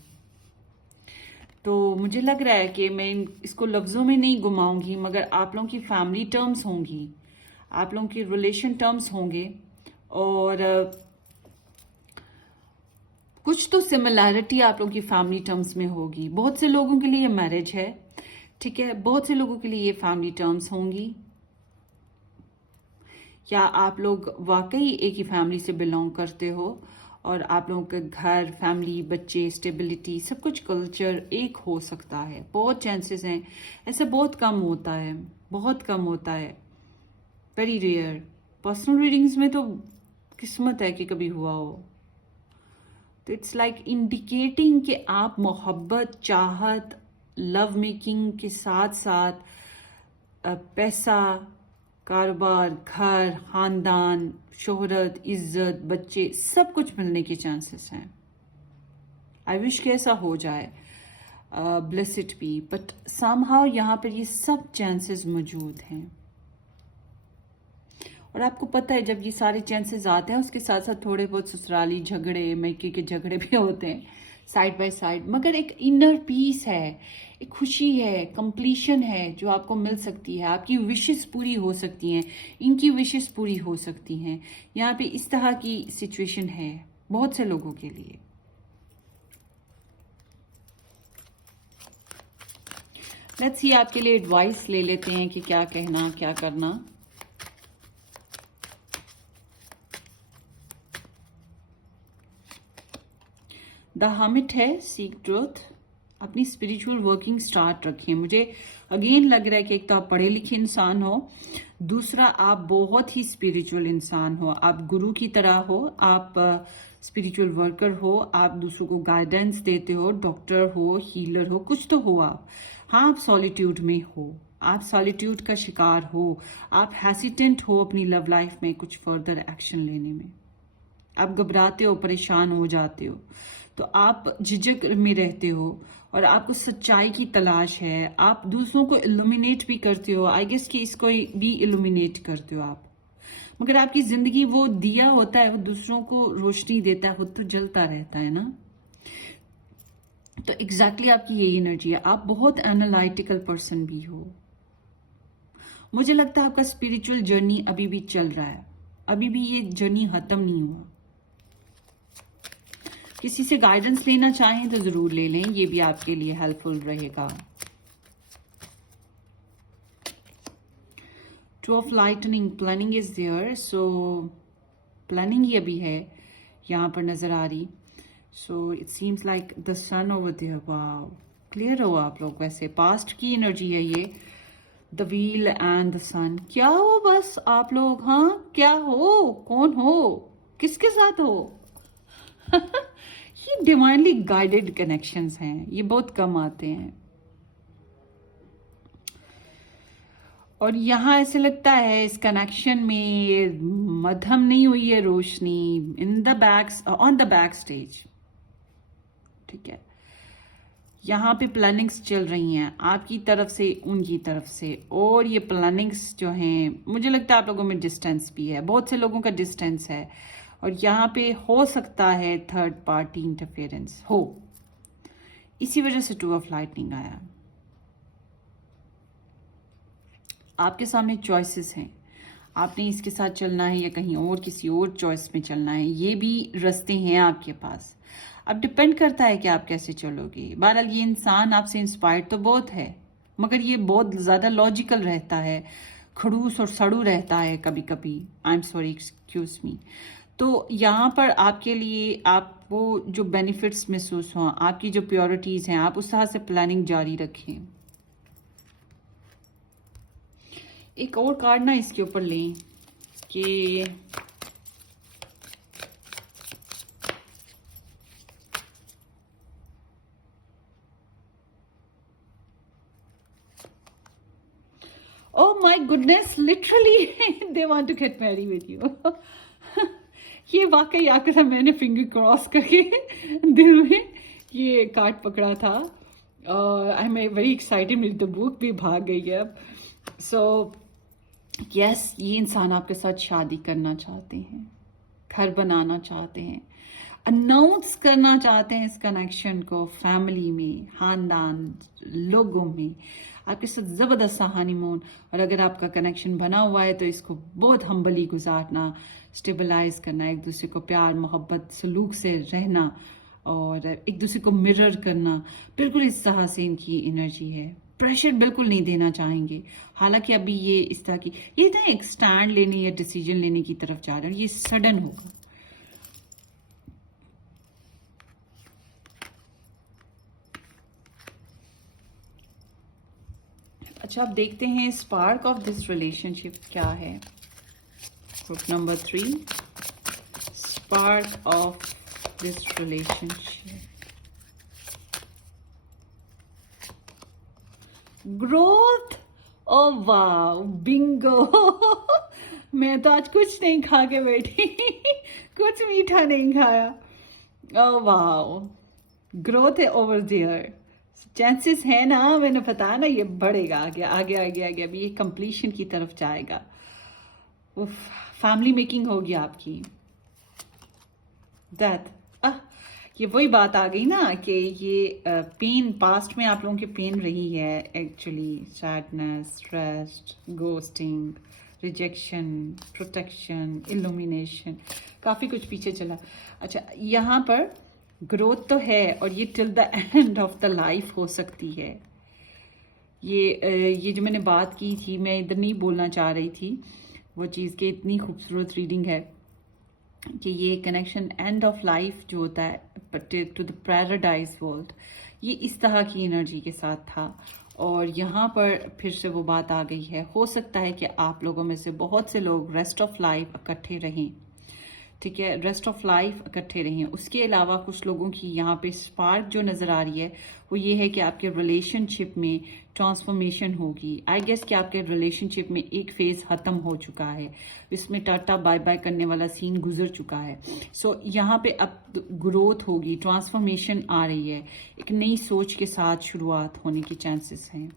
तो मुझे लग रहा है कि मैं इसको लफ्जों में नहीं घुमाऊंगी, मगर आप लोगों की फैमिली टर्म्स होंगी, आप लोगों की रिलेशन टर्म्स होंगे, और कुछ तो सिमिलैरिटी आप लोगों की फैमिली टर्म्स में होगी। बहुत से लोगों के लिए मैरिज है, ठीक है, बहुत से लोगों के लिए ये फैमिली टर्म्स होंगी, या आप लोग वाकई एक ही फैमिली से बिलोंग करते हो और आप लोगों का घर, फैमिली, बच्चे, स्टेबिलिटी, सब कुछ कल्चर एक हो सकता है। बहुत चांसेस हैं, ऐसा बहुत कम होता है, बहुत कम होता है, वेरी रेयर। पर्सनल रीडिंग्स में तो किस्मत है कि कभी हुआ हो। तो इट्स लाइक इंडिकेटिंग कि आप मोहब्बत, चाहत, लव मेकिंग के साथ साथ पैसा, कारोबार, घर, खानदान, शोहरत, इज्जत, बच्चे, सब कुछ मिलने के चांसेस हैं। आई विश कि ऐसा हो जाए, ब्लेसिड बी, बट समहाउ यहाँ पर ये सब चांसेस मौजूद हैं। और आपको पता है जब ये सारे चांसेस आते हैं उसके साथ साथ थोड़े बहुत ससुराली झगड़े, मैके के झगड़े भी होते हैं, साइड बाय साइड, मगर एक इनर पीस है, एक खुशी है, कंप्लीशन है जो आपको मिल सकती है। आपकी विशेस पूरी हो सकती हैं, इनकी विशेस पूरी हो सकती हैं। यहाँ पे इस तरह की सिचुएशन है बहुत से लोगों के लिए। लेट्स सी, आपके लिए एडवाइस ले लेते हैं कि क्या कहना, क्या करना। द हर्मिट है, सीक ट्रूथ, अपनी स्पिरिचुअल वर्किंग स्टार्ट रखिए। मुझे अगेन लग रहा है कि एक तो आप पढ़े लिखे इंसान हो, दूसरा आप बहुत ही स्पिरिचुअल इंसान हो, आप गुरु की तरह हो, आप स्पिरिचुअल वर्कर हो, आप दूसरों को गाइडेंस देते हो, डॉक्टर हो, हीलर हो, कुछ तो हो आप। हाँ, आप सॉलिट्यूड में हो, आप सॉलिट्यूड का शिकार हो, आप हेसिटेंट हो अपनी लव लाइफ में कुछ फर्दर एक्शन लेने में, आप घबराते हो, परेशान हो जाते हो, तो आप झिझक में रहते हो और आपको सच्चाई की तलाश है। आप दूसरों को इल्यूमिनेट भी करते हो, आई गेस कि इसको भी इल्यूमिनेट करते हो आप, मगर आपकी जिंदगी वो दिया होता है, वो दूसरों को रोशनी देता है, खुद तो जलता रहता है ना। तो एग्जैक्टली आपकी यही एनर्जी है। आप बहुत एनालिटिकल पर्सन भी हो। मुझे लगता है आपका स्पिरिचुअल जर्नी अभी भी चल रहा है, अभी भी ये जर्नी खत्म नहीं हुआ। किसी से गाइडेंस लेना चाहें तो जरूर ले लें, ये भी आपके लिए हेल्पफुल रहेगा। Two of lightning, planning is there, so planning ही अभी है यहाँ पर नजर आ रही। So it seems like the sun over there. Wow, clear हो आप लोग। वैसे पास्ट की एनर्जी है ये, the wheel and the sun. क्या हो बस आप लोग, हाँ क्या हो, कौन हो, किसके साथ हो? ये डिवाइनली गाइडेड कनेक्शंस हैं, ये बहुत कम आते हैं। और यहाँ ऐसे लगता है इस कनेक्शन में मध्यम नहीं हुई है रोशनी, in the back, on the back stage. ठीक है, यहाँ पे प्लानिंग्स चल रही हैं आपकी तरफ से, उनकी तरफ से, और ये प्लानिंग्स जो हैं, मुझे लगता है आप लोगों में डिस्टेंस भी है, बहुत से लोगों का डिस्टेंस है, और यहाँ पे हो सकता है थर्ड पार्टी इंटरफेरेंस हो, इसी वजह से टू ऑफ लाइटनिंग आया। आपके सामने चॉइसेस हैं, आपने इसके साथ चलना है या कहीं और किसी और चॉइस में चलना है, ये भी रास्ते हैं आपके पास। अब डिपेंड करता है कि आप कैसे चलोगे। बहरहाल ये इंसान आपसे इंस्पायर्ड तो बहुत है, मगर ये बहुत ज़्यादा लॉजिकल रहता है, खड़ूस और सड़ू रहता है कभी कभी। आई एम सॉरी, एक्सक्यूज मी। तो यहाँ पर आपके लिए आपको जो बेनिफिट्स महसूस हों, आपकी जो प्योरिटीज़ हैं, आप उस तरह से प्लानिंग जारी रखें। एक और कार्ड ना इसके ऊपर लें कि oh my goodness, literally they want to get married with you. ये वाकई आकर मैंने फिंगर क्रॉस करके दिल में ये कार्ड पकड़ा था, और आई एम वेरी एक्साइटेड, मेरी तो बुक भी भाग गई है अब। सो यस, ये इंसान आपके साथ शादी करना चाहते हैं, घर बनाना चाहते हैं, अनाउंस करना चाहते हैं इस कनेक्शन को फैमिली में, खानदान, लोगों में, आपके साथ ज़बरदस्त सा हनीमून। और अगर आपका कनेक्शन बना हुआ है तो इसको बहुत हम्बली गुजारना, स्टेबलाइज करना, एक दूसरे को प्यार मोहब्बत सलूक से रहना और एक दूसरे को मिरर करना, बिल्कुल इस तरह से इनकी एनर्जी है। प्रेशर बिल्कुल नहीं देना चाहेंगे, हालांकि अभी ये इस तरह की, ये ना एक स्टैंड लेने या डिसीजन लेने की तरफ जा रहे हैं, ये सडन होगा। अच्छा, अब देखते हैं स्पार्क ऑफ दिस रिलेशनशिप क्या है। Group number 3, spark of this relationship, growth. Oh वाह, बिंगो। मैं तो आज कुछ नहीं खा के बैठी, कुछ मीठा नहीं खाया। ओ वाह, ग्रोथ है ओवर देयर, चांसेस है ना, मैंने बताया ना ये बढ़ेगा आगे आगे आगे आगे, अभी ये कंप्लीशन की तरफ जाएगा। फैमिली मेकिंग होगी आपकी। दैट ये वही बात आ गई ना कि ये पेन पास्ट में आप लोगों की पेन रही है actually, sadness, stress, ghosting, rejection, protection, illumination, काफी कुछ पीछे चला। अच्छा, यहाँ पर ग्रोथ तो है और ये till the end of the life हो सकती है। ये जो मैंने बात की थी, मैं इधर नहीं बोलना चाह रही थी वो चीज़ की, इतनी खूबसूरत रीडिंग है कि ये कनेक्शन एंड ऑफ लाइफ जो होता है टू द पैराडाइज वर्ल्ड, ये इस तरह की एनर्जी के साथ था। और यहाँ पर फिर से वो बात आ गई है, हो सकता है कि आप लोगों में से बहुत से लोग रेस्ट ऑफ लाइफ इकट्ठे रहें, ठीक है, रेस्ट ऑफ लाइफ इकट्ठे रहें। उसके अलावा कुछ लोगों की यहाँ पे स्पार्क जो नज़र आ रही है वो ये है कि आपके रिलेशनशिप में ट्रांसफॉर्मेशन होगी। आई गेस कि आपके रिलेशनशिप में एक फेज खत्म हो चुका है, इसमें टाटा बाय बाय करने वाला सीन गुजर चुका है। सो यहाँ पे अब ग्रोथ होगी, ट्रांसफॉर्मेशन आ रही है, एक नई सोच के साथ शुरुआत होने की चांसेस हैं।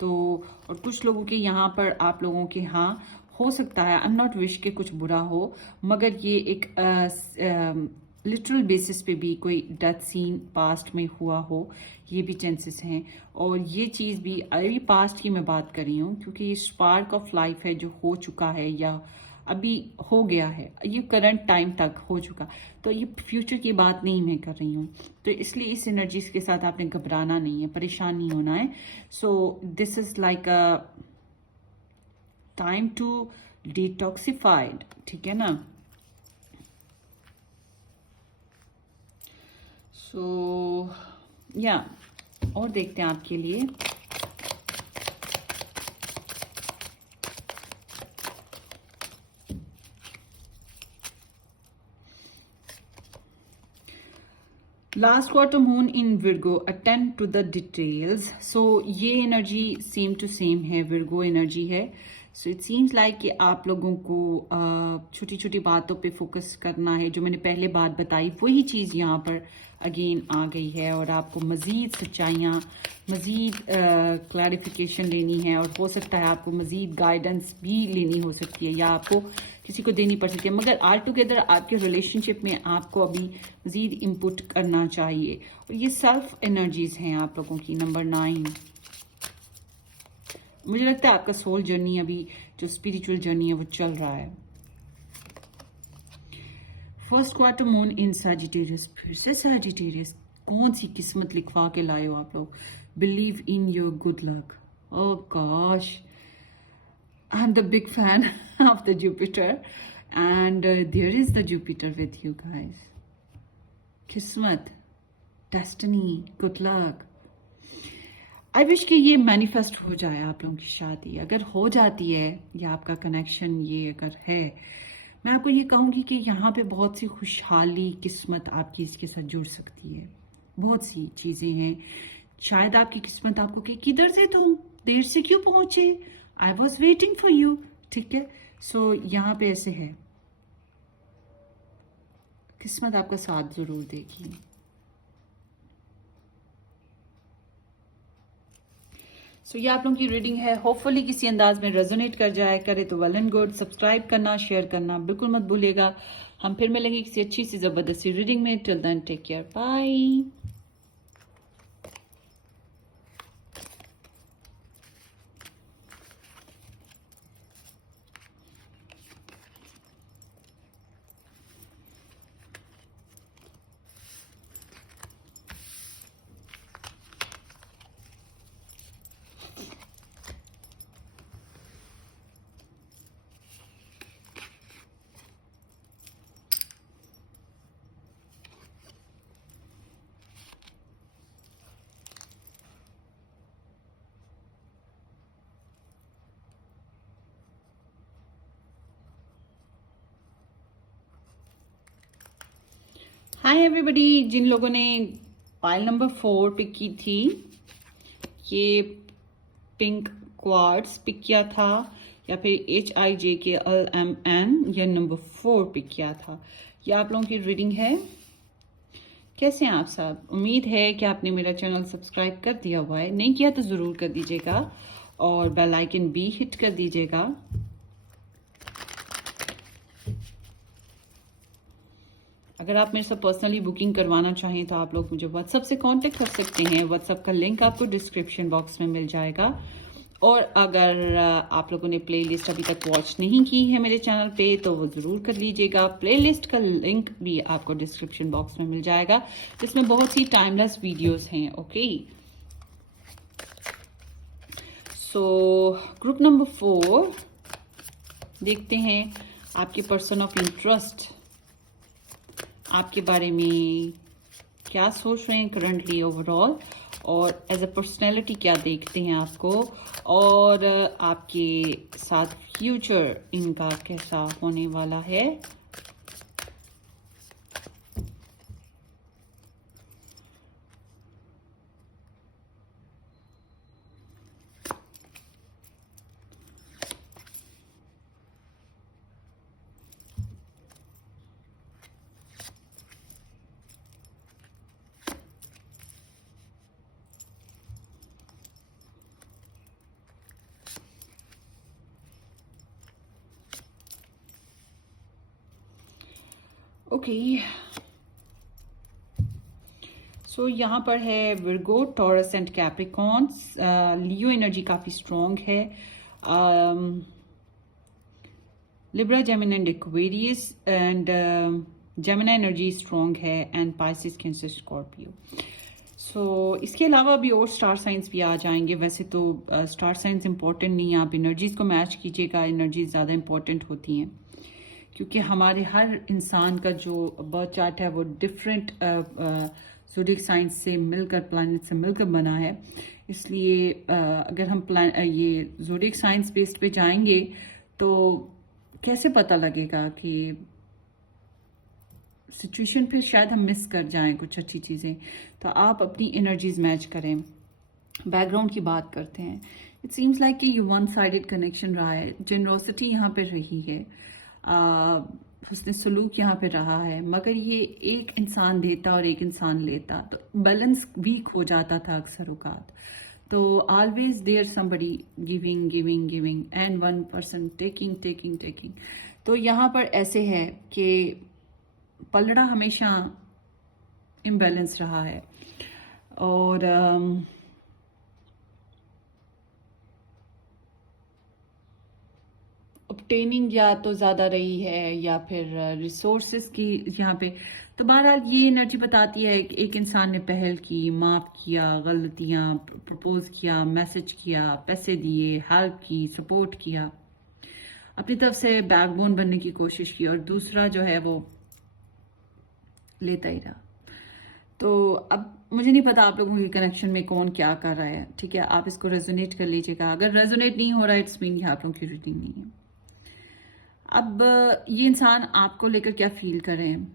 तो और कुछ लोगों के यहाँ पर आप लोगों के हाँ हो सकता है, आई एम नॉट विश के कुछ बुरा हो, मगर ये एक लिटरल बेसिस पे भी कोई डेथ सीन पास्ट में हुआ हो, ये भी चांसेस हैं। और ये चीज़ भी अभी पास्ट की मैं बात कर रही हूँ क्योंकि ये स्पार्क ऑफ लाइफ है जो हो चुका है या अभी हो गया है, ये करंट टाइम तक हो चुका, तो ये फ्यूचर की बात नहीं मैं कर रही हूँ। तो इसलिए इस एनर्जीज के साथ आपने घबराना नहीं है, परेशान नहीं होना है। So this is like a time to detoxified, ठीक है ना। सो या और देखते हैं आपके लिए। Last quarter moon in Virgo, attend to the details. So ये एनर्जी सेम टू सेम है, विर्गो एनर्जी है। सो इट सीम्स लाइक कि आप लोगों को छोटी छोटी बातों पे फोकस करना है। जो मैंने पहले बात बताई वही चीज़ यहाँ पर अगेन आ गई है और आपको मज़ीद सच्चाइयाँ, मज़ीद क्लैरिफिकेशन लेनी है और हो सकता है आपको मज़ीद गाइडेंस भी लेनी हो सकती है या आपको किसी को देनी पड़ सकती है। मगर आल टुगेदर आपके रिलेशनशिप में आपको अभी मज़ीद इनपुट करना चाहिए। और ये सेल्फ एनर्जीज हैं आप लोगों की। नंबर 9, मुझे लगता है आपका सोल जर्नी अभी जो स्पिरिचुअल जर्नी है वो चल रहा है। फर्स्ट क्वार्टर मून इन सैजिटेरियस, फिर से सैजिटेरियस, कौन सी किस्मत लिखवा के लाए हो आप लोग। Believe in your good luck. Oh gosh, I am the big fan of the Jupiter and there is the Jupiter with you guys. किस्मत, destiny, good luck. I wish कि ये मैनिफेस्ट हो जाए आप लोगों की शादी। अगर हो जाती है या आपका कनेक्शन ये अगर है, मैं आपको ये कहूँगी कि यहाँ पे बहुत सी खुशहाली किस्मत आपकी इसके साथ जुड़ सकती है। बहुत सी चीज़ें हैं। शायद आपकी किस्मत आपको कि किधर से तुम देर से क्यों पहुंचे, I was waiting for you, ठीक है। सो यहाँ पे ऐसे है, किस्मत आपका साथ जरूर देगी। सो ये आप लोगों की रीडिंग है, होपफुली किसी अंदाज में रेजोनेट कर जाए, करे तो वेल एंड गुड। सब्सक्राइब करना, शेयर करना बिल्कुल मत भूलिएगा। हम फिर मिलेंगे किसी अच्छी सी जबरदस्ती रीडिंग में। Till then take care, bye. Hi everybody, जिन लोगों ने पाइल नंबर 4 पिक की थी, ये पिंक क्वार्ट्स पिक किया था या फिर HIJKLMN या नंबर 4 पिक किया था, ये आप लोगों की रीडिंग है। कैसे हैं आप सब? उम्मीद है कि आपने मेरा चैनल सब्सक्राइब कर दिया हुआ है, नहीं किया तो ज़रूर कर दीजिएगा और बेल आइकन भी हिट कर दीजिएगा। अगर आप मेरे साथ पर्सनली बुकिंग करवाना चाहें तो आप लोग मुझे व्हाट्सएप से कांटेक्ट कर सकते हैं। व्हाट्सएप का लिंक आपको डिस्क्रिप्शन बॉक्स में मिल जाएगा। और अगर आप लोगों ने प्लेलिस्ट अभी तक वॉच नहीं की है मेरे चैनल पे तो वो ज़रूर कर लीजिएगा। प्लेलिस्ट का लिंक भी आपको डिस्क्रिप्शन बॉक्स में मिल जाएगा, जिसमें बहुत सी टाइमलेस वीडियोस हैं। ओके, सो ग्रुप नंबर 4 देखते हैं आपके पर्सन ऑफ इंटरेस्ट आपके बारे में क्या सोच रहे हैं करंटली ओवरऑल, और एज अ पर्सनैलिटी क्या देखते हैं आपको, और आपके साथ फ्यूचर इनका कैसा होने वाला है। ओके, सो यहाँ पर है Virgo, Taurus and Capricorns. Leo energy काफ़ी स्ट्रॉन्ग है। Libra, Gemini and Aquarius and Gemini energy strong है, एंड पाइसिस, कैंसर, स्कॉर्पियो। सो इसके अलावा भी और स्टार साइंस भी आ जाएंगे। वैसे तो स्टार साइंस इंपॉर्टेंट नहीं है, आप एनर्जीज को मैच कीजिएगा, एनर्जीज ज़्यादा इंपॉर्टेंट होती हैं, क्योंकि हमारे हर इंसान का जो बर्थ चार्ट है वो डिफरेंट ज़ोडिएक साइंस से मिलकर, प्लैनेट से मिलकर बना है। इसलिए अगर हम ये ज़ोडिएक साइंस बेस्ड पे जाएंगे तो कैसे पता लगेगा कि सिचुएशन फिर शायद हम मिस कर जाएं कुछ अच्छी चीज़ें। तो आप अपनी एनर्जीज मैच करें। बैकग्राउंड की बात करते हैं। इट सीम्स लाइक कि ये वन साइडेड कनेक्शन रहा है। जेनरोसिटी यहाँ पे रही है, उसने सलूक यहाँ पे रहा है, मगर ये एक इंसान देता और एक इंसान लेता, तो बैलेंस वीक हो जाता था अक्सर औकात। तो always there somebody giving giving giving and one person taking taking taking. तो यहाँ पर ऐसे है कि पलड़ा हमेशा इम्बैलेंस रहा है, और ऑब्टेनिंग या तो ज़्यादा रही है या फिर रिसोर्सेज की यहाँ पे। तो बहरहाल ये एनर्जी बताती है कि एक इंसान ने पहल की, माफ़ किया, गलतियाँ प्रपोज किया, मैसेज किया, पैसे दिए, हेल्प की, सपोर्ट किया, अपनी तरफ से बैकबोन बनने की कोशिश की, और दूसरा जो है वो लेता ही रहा। तो अब मुझे नहीं पता आप लोगों के कनेक्शन में कौन क्या कर रहा है, ठीक है, आप इसको रेजोनेट कर लीजिएगा। अगर रेजोनेट नहीं हो रहा है इट्स मीन आप लोगों की रीडिंग नहीं है। अब ये इंसान आपको लेकर क्या फील कर रहे हैं,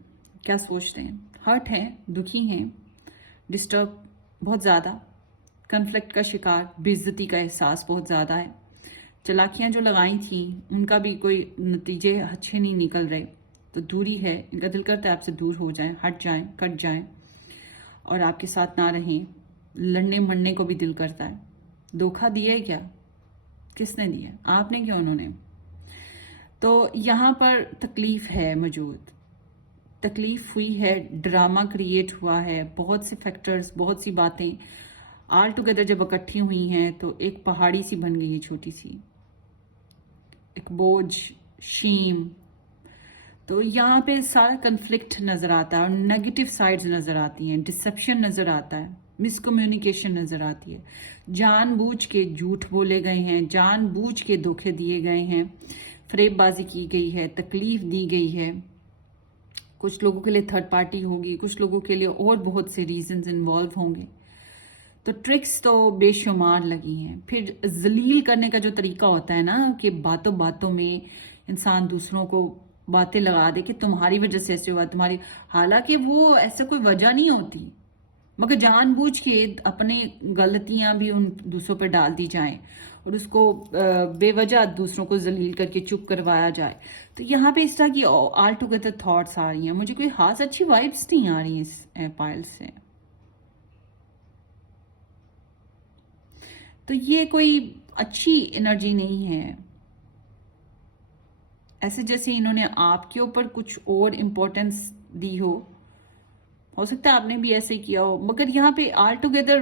क्या सोच रहे हैं? हर्ट हैं, दुखी हैं, डिस्टर्ब बहुत ज़्यादा, कन्फ्लिक्ट का शिकार, बेइज्जती का एहसास बहुत ज़्यादा है। चालाकियाँ जो लगाई थी उनका भी कोई नतीजे अच्छे नहीं निकल रहे, तो दूरी है। इनका दिल करता है आपसे दूर हो जाएं, हट जाएं, कट जाएं, और आपके साथ ना रहें। लड़ने मरने को भी दिल करता है। धोखा दिया है क्या? किसने दिया? आपने क्या उन्होंने? तो यहाँ पर तकलीफ है मौजूद, तकलीफ हुई है, ड्रामा क्रिएट हुआ है, बहुत से फैक्टर्स, बहुत सी बातें ऑल टुगेदर जब इकट्ठी हुई हैं तो एक पहाड़ी सी बन गई है, छोटी सी, एक बोझ, शेम। तो यहाँ पे सारा कन्फ्लिक्ट नजर आता है, और नेगेटिव साइड्स नजर आती हैं, डिसेप्शन नजर आता है, मिसकम्युनिकेशन नजर आती है, जानबूझ के झूठ बोले गए हैं, जानबूझ के धोखे दिए गए हैं, फरेबबाजी की गई है, तकलीफ दी गई है। कुछ लोगों के लिए थर्ड पार्टी होगी, कुछ लोगों के लिए और बहुत से रीजंस इन्वॉल्व होंगे। तो ट्रिक्स तो बेशुमार लगी हैं। फिर जलील करने का जो तरीका होता है ना, कि बातों बातों में इंसान दूसरों को बातें लगा दे कि तुम्हारी वजह से ऐसे हुआ, तुम्हारी, हालांकि वो ऐसा कोई वजह नहीं होती, मगर जानबूझ के अपने गलतियां भी उन दूसरों पर डाल दी जाएं और उसको बेवजह दूसरों को जलील करके चुप करवाया जाए। तो यहाँ पे इस तरह की ऑल टुगेदर थॉट्स आ रही हैं। मुझे कोई खास अच्छी वाइब्स नहीं आ रही इस पायल से। तो ये कोई अच्छी एनर्जी नहीं है। ऐसे जैसे इन्होंने आपके ऊपर कुछ और इम्पोर्टेंस दी हो सकता है आपने भी ऐसे किया हो, मगर यहाँ पे ऑल टुगेदर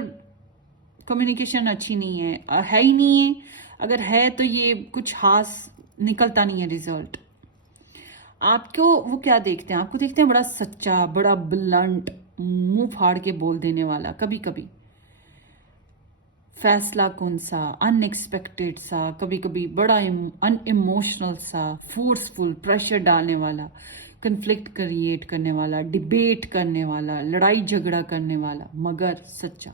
कम्युनिकेशन अच्छी नहीं है ही नहीं है। अगर है तो ये कुछ खास निकलता नहीं है रिजल्ट। आपको वो क्या देखते हैं, आपको देखते हैं बड़ा सच्चा, बड़ा ब्लंट, मुंह फाड़ के बोल देने वाला, कभी कभी फैसला कौन सा, अनएक्सपेक्टेड सा, कभी कभी बड़ा अनइमोशनल सा, फोर्सफुल, प्रेशर डालने वाला, कन्फ्लिक्ट क्रिएट करने वाला, डिबेट करने वाला, लड़ाई झगड़ा करने वाला, मगर सच्चा।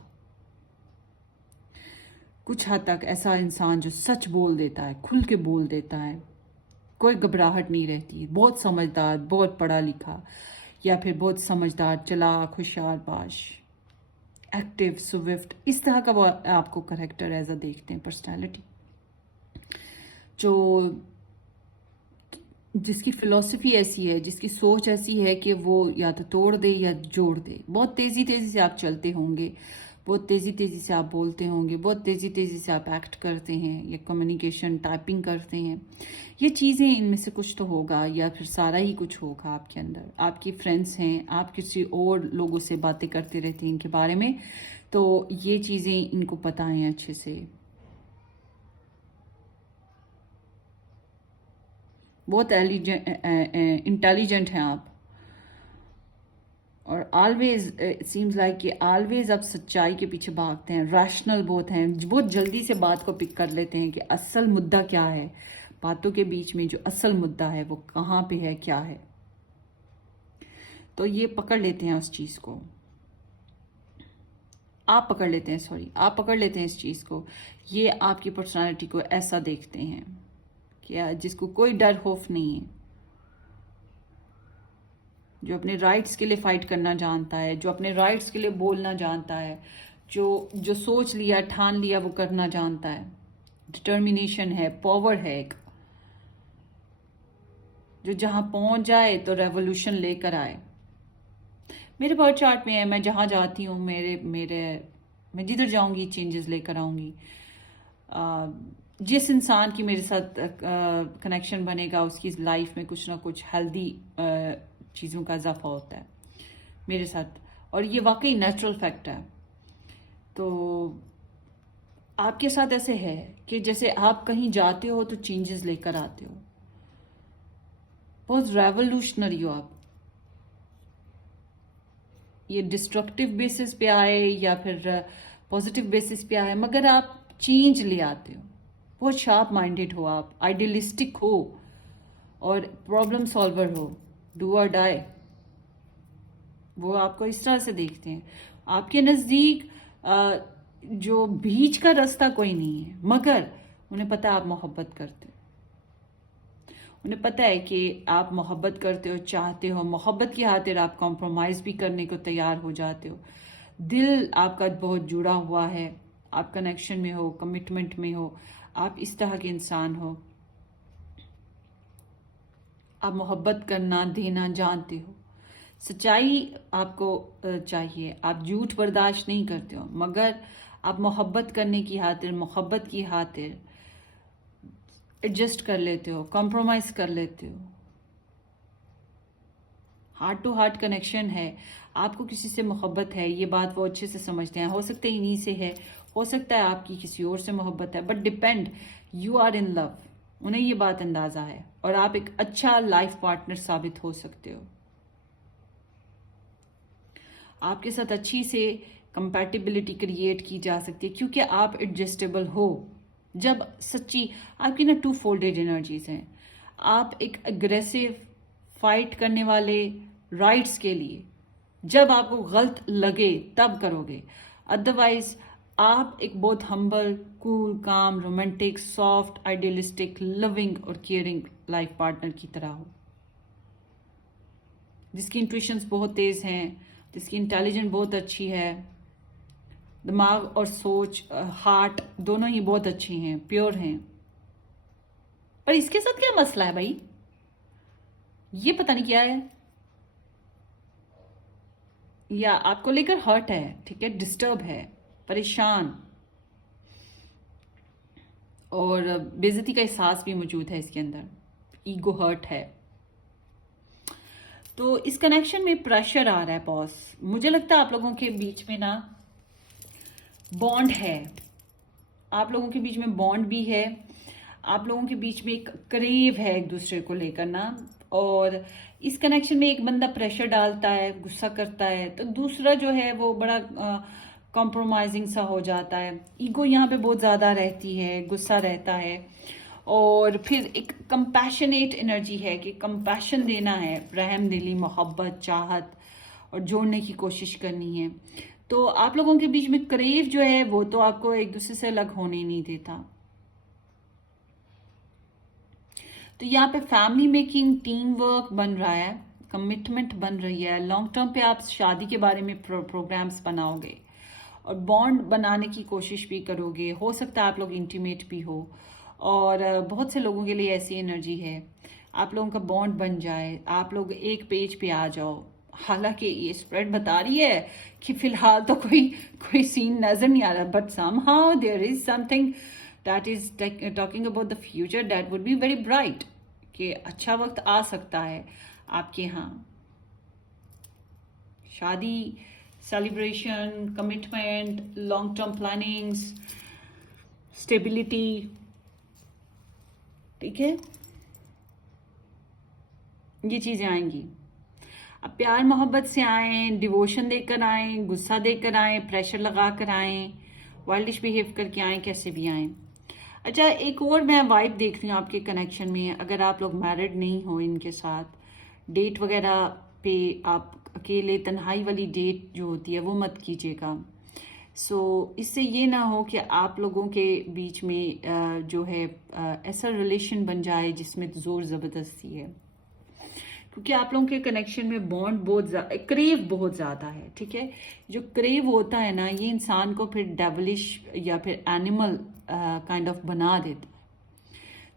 कुछ हद तक ऐसा इंसान जो सच बोल देता है, खुल के बोल देता है, कोई घबराहट नहीं रहती, बहुत समझदार, बहुत पढ़ा लिखा, या फिर बहुत समझदार, चालाक, होशियारबाज, एक्टिव, स्विफ्ट, इस तरह का वो आपको करेक्टर एज अ देखते हैं, पर्सनालिटी जो जिसकी फिलॉसफी ऐसी है, जिसकी सोच ऐसी है कि वो या तो तोड़ दे या जोड़ दे। बहुत तेजी तेजी से आप चलते होंगे, बहुत तेजी तेजी से आप बोलते होंगे, बहुत तेजी तेजी से आप एक्ट करते हैं या कम्युनिकेशन टाइपिंग करते हैं। ये चीज़ें, इनमें से कुछ तो होगा या फिर सारा ही कुछ होगा आपके अंदर। आपके फ्रेंड्स हैं, आप किसी और लोगों से बातें करते रहते हैं इनके बारे में, तो ये चीज़ें इनको पता हैं अच्छे से। बहुत इंटेलिजेंट हैं आप, और ऑलवेज इट सीम्स लाइक कि ऑलवेज आप सच्चाई के पीछे भागते हैं, रैशनल बहुत हैं, बहुत जल्दी से बात को पिक कर लेते हैं कि असल मुद्दा क्या है, बातों के बीच में जो असल मुद्दा है वो कहाँ पे है, क्या है, तो ये पकड़ लेते हैं उस चीज़ को। आप पकड़ लेते हैं, सॉरी, आप पकड़ लेते हैं इस चीज़ को। ये आपकी पर्सनालिटी को ऐसा देखते हैं कि जिसको कोई डर खौफ नहीं है, जो अपने राइट्स के लिए फाइट करना जानता है, जो अपने राइट्स के लिए बोलना जानता है, जो जो सोच लिया, ठान लिया, वो करना जानता है, डिटर्मिनेशन है, पावर है एक, जो जहां पहुंच जाए तो रेवोल्यूशन लेकर आए। मेरे बर्थ चार्ट में है, मैं जहां जाती हूँ, मेरे मेरे मैं जिधर जाऊंगी चेंजेस लेकर आऊंगी। जिस इंसान की मेरे साथ कनेक्शन बनेगा, उसकी लाइफ में कुछ ना कुछ हेल्दी चीज़ों का इजाफा होता है मेरे साथ, और ये वाकई नेचुरल फैक्ट है। तो आपके साथ ऐसे है कि जैसे आप कहीं जाते हो तो चेंजेस लेकर आते हो, बहुत रेवोल्यूशनरी हो आप। ये डिस्ट्रक्टिव बेसिस पे आए या फिर पॉजिटिव बेसिस पे आए, मगर आप चेंज ले आते हो। बहुत शार्प माइंडेड हो आप, आइडियलिस्टिक हो, और प्रॉब्लम सॉल्वर हो, डू और डाई। वो आपको इस तरह से देखते हैं। आपके नज़दीक जो बीच का रास्ता कोई नहीं है, मगर उन्हें पता है आप मोहब्बत करते हो, उन्हें पता है कि आप मोहब्बत करते हो, चाहते हो, मोहब्बत की खातिर आप कॉम्प्रोमाइज़ भी करने को तैयार हो जाते हो। दिल आपका बहुत जुड़ा हुआ है, आप कनेक्शन में हो, कमिटमेंट में हो, आप इस तरह के इंसान हो। आप मोहब्बत करना, देना जानते हो, सच्चाई आपको चाहिए, आप झूठ बर्दाश्त नहीं करते हो, मगर आप मोहब्बत करने की खातिर, मोहब्बत की खातिर एडजस्ट कर लेते हो, कॉम्प्रोमाइज कर लेते हो। हार्ट टू हार्ट कनेक्शन है, आपको किसी से मोहब्बत है, ये बात वो अच्छे से समझते हैं। हो सकता है इन्हीं से है, हो सकता है आपकी किसी और से मोहब्बत है, but depend, you are in love, उन्हें ये बात अंदाजा है, और आप एक अच्छा लाइफ पार्टनर साबित हो सकते हो। आपके साथ अच्छी से कंपैटिबिलिटी क्रिएट की जा सकती है, क्योंकि आप एडजस्टेबल हो। जब सच्ची आपकी ना टू फोल्डेड एनर्जीज हैं, आप एक अग्रेसिव फाइट करने वाले राइट्स के लिए, जब आपको गलत लगे तब करोगे, अदरवाइज आप एक बहुत हम्बल, कूल, काम, रोमांटिक, सॉफ्ट, आइडियलिस्टिक, लविंग और केयरिंग लाइफ पार्टनर की तरह हो, जिसकी इंट्यूशंस बहुत तेज हैं, जिसकी इंटेलिजेंस बहुत अच्छी है, दिमाग और सोच, हार्ट दोनों ही बहुत अच्छी हैं, प्योर हैं। पर इसके साथ क्या मसला है भाई, ये पता नहीं क्या है, या आपको लेकर हर्ट है, ठीक है, डिस्टर्ब है, परेशान, और बेइज्जती का एहसास भी मौजूद है इसके अंदर, ईगो हर्ट है। तो इस कनेक्शन में प्रेशर आ रहा है बॉस। मुझे लगता है आप लोगों के बीच में ना बॉन्ड है, आप लोगों के बीच में बॉन्ड भी है, आप लोगों के बीच में एक क्रेव है एक दूसरे को लेकर ना। और इस कनेक्शन में एक बंदा प्रेशर डालता है, गुस्सा करता है, तो दूसरा जो है वो बड़ा कॉम्प्रोमाइजिंग सा हो जाता है। ईगो यहाँ पे बहुत ज्यादा रहती है, गुस्सा रहता है। और फिर एक कंपैशनेट एनर्जी है कि कंपैशन देना है, रहम दिली, मोहब्बत, चाहत और जोड़ने की कोशिश करनी है। तो आप लोगों के बीच में क्रेव जो है वो तो आपको एक दूसरे से अलग होने नहीं देता। तो यहाँ पे फैमिली मेकिंग, टीम वर्क बन रहा है, कमिटमेंट बन रही है। लॉन्ग टर्म पे आप शादी के बारे में प्रोग्राम्स बनाओगे और बॉन्ड बनाने की कोशिश भी करोगे। हो सकता है आप लोग इंटीमेट भी हो, और बहुत से लोगों के लिए ऐसी एनर्जी है, आप लोगों का बॉन्ड बन जाए, आप लोग एक पेज पे आ जाओ। हालांकि ये स्प्रेड बता रही है कि फिलहाल तो कोई कोई सीन नजर नहीं आ रहा, but somehow there is something that is talking about the future that would be very bright, कि अच्छा वक्त आ सकता है आपके यहाँ। शादी, celebration, commitment, long term plannings, stability, ठीक है, ये चीजें आएंगी। अब प्यार मोहब्बत से आए, डिवोशन देकर आए, गुस्सा देकर आए, प्रेशर लगा कर आए, वाइल्डिश बिहेव करके आए, कैसे भी आए। अच्छा, एक और मैं वाइब देख रही हूँ आपके कनेक्शन में। अगर आप लोग मैरिड नहीं हो इनके साथ, डेट वगैरह पे आप अकेले तन्हाई वाली डेट जो होती है वो मत कीजिएगा। इससे ये ना हो कि आप लोगों के बीच में जो है ऐसा रिलेशन बन जाए जिसमें जोर जबरदस्ती है, क्योंकि आप लोगों के कनेक्शन में बॉन्ड बहुत ज्यादा, क्रेव बहुत ज्यादा है। ठीक है, जो क्रेव होता है ना, ये इंसान को फिर डेवलिश या फिर एनिमल काइंड ऑफ बना देता।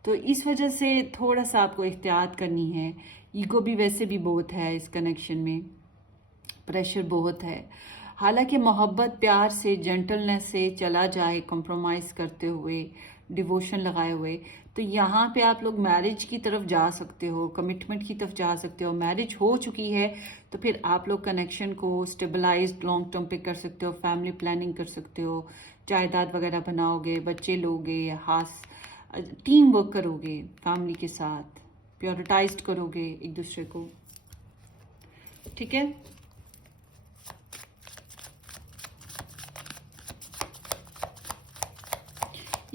तो इस वजह से थोड़ा सा आपको एहतियात करनी है। ईगो भी वैसे भी बहुत है इस कनेक्शन में, प्रेशर बहुत है। हालांकि मोहब्बत प्यार से, जेंटलनेस से चला जाए, कॉम्प्रोमाइज करते हुए, डिवोशन लगाए हुए, तो यहाँ पे आप लोग मैरिज की तरफ जा सकते हो, कमिटमेंट की तरफ जा सकते हो। मैरिज हो चुकी है तो फिर आप लोग कनेक्शन को स्टेबलाइज्ड लॉन्ग टर्म पे कर सकते हो, फैमिली प्लानिंग कर सकते हो, जायदाद वगैरह बनाओगे, बच्चे लोगे, हास टीम वर्क करोगे, फैमिली के साथ प्रायोरिटाइज्ड करोगे एक दूसरे को। ठीक है,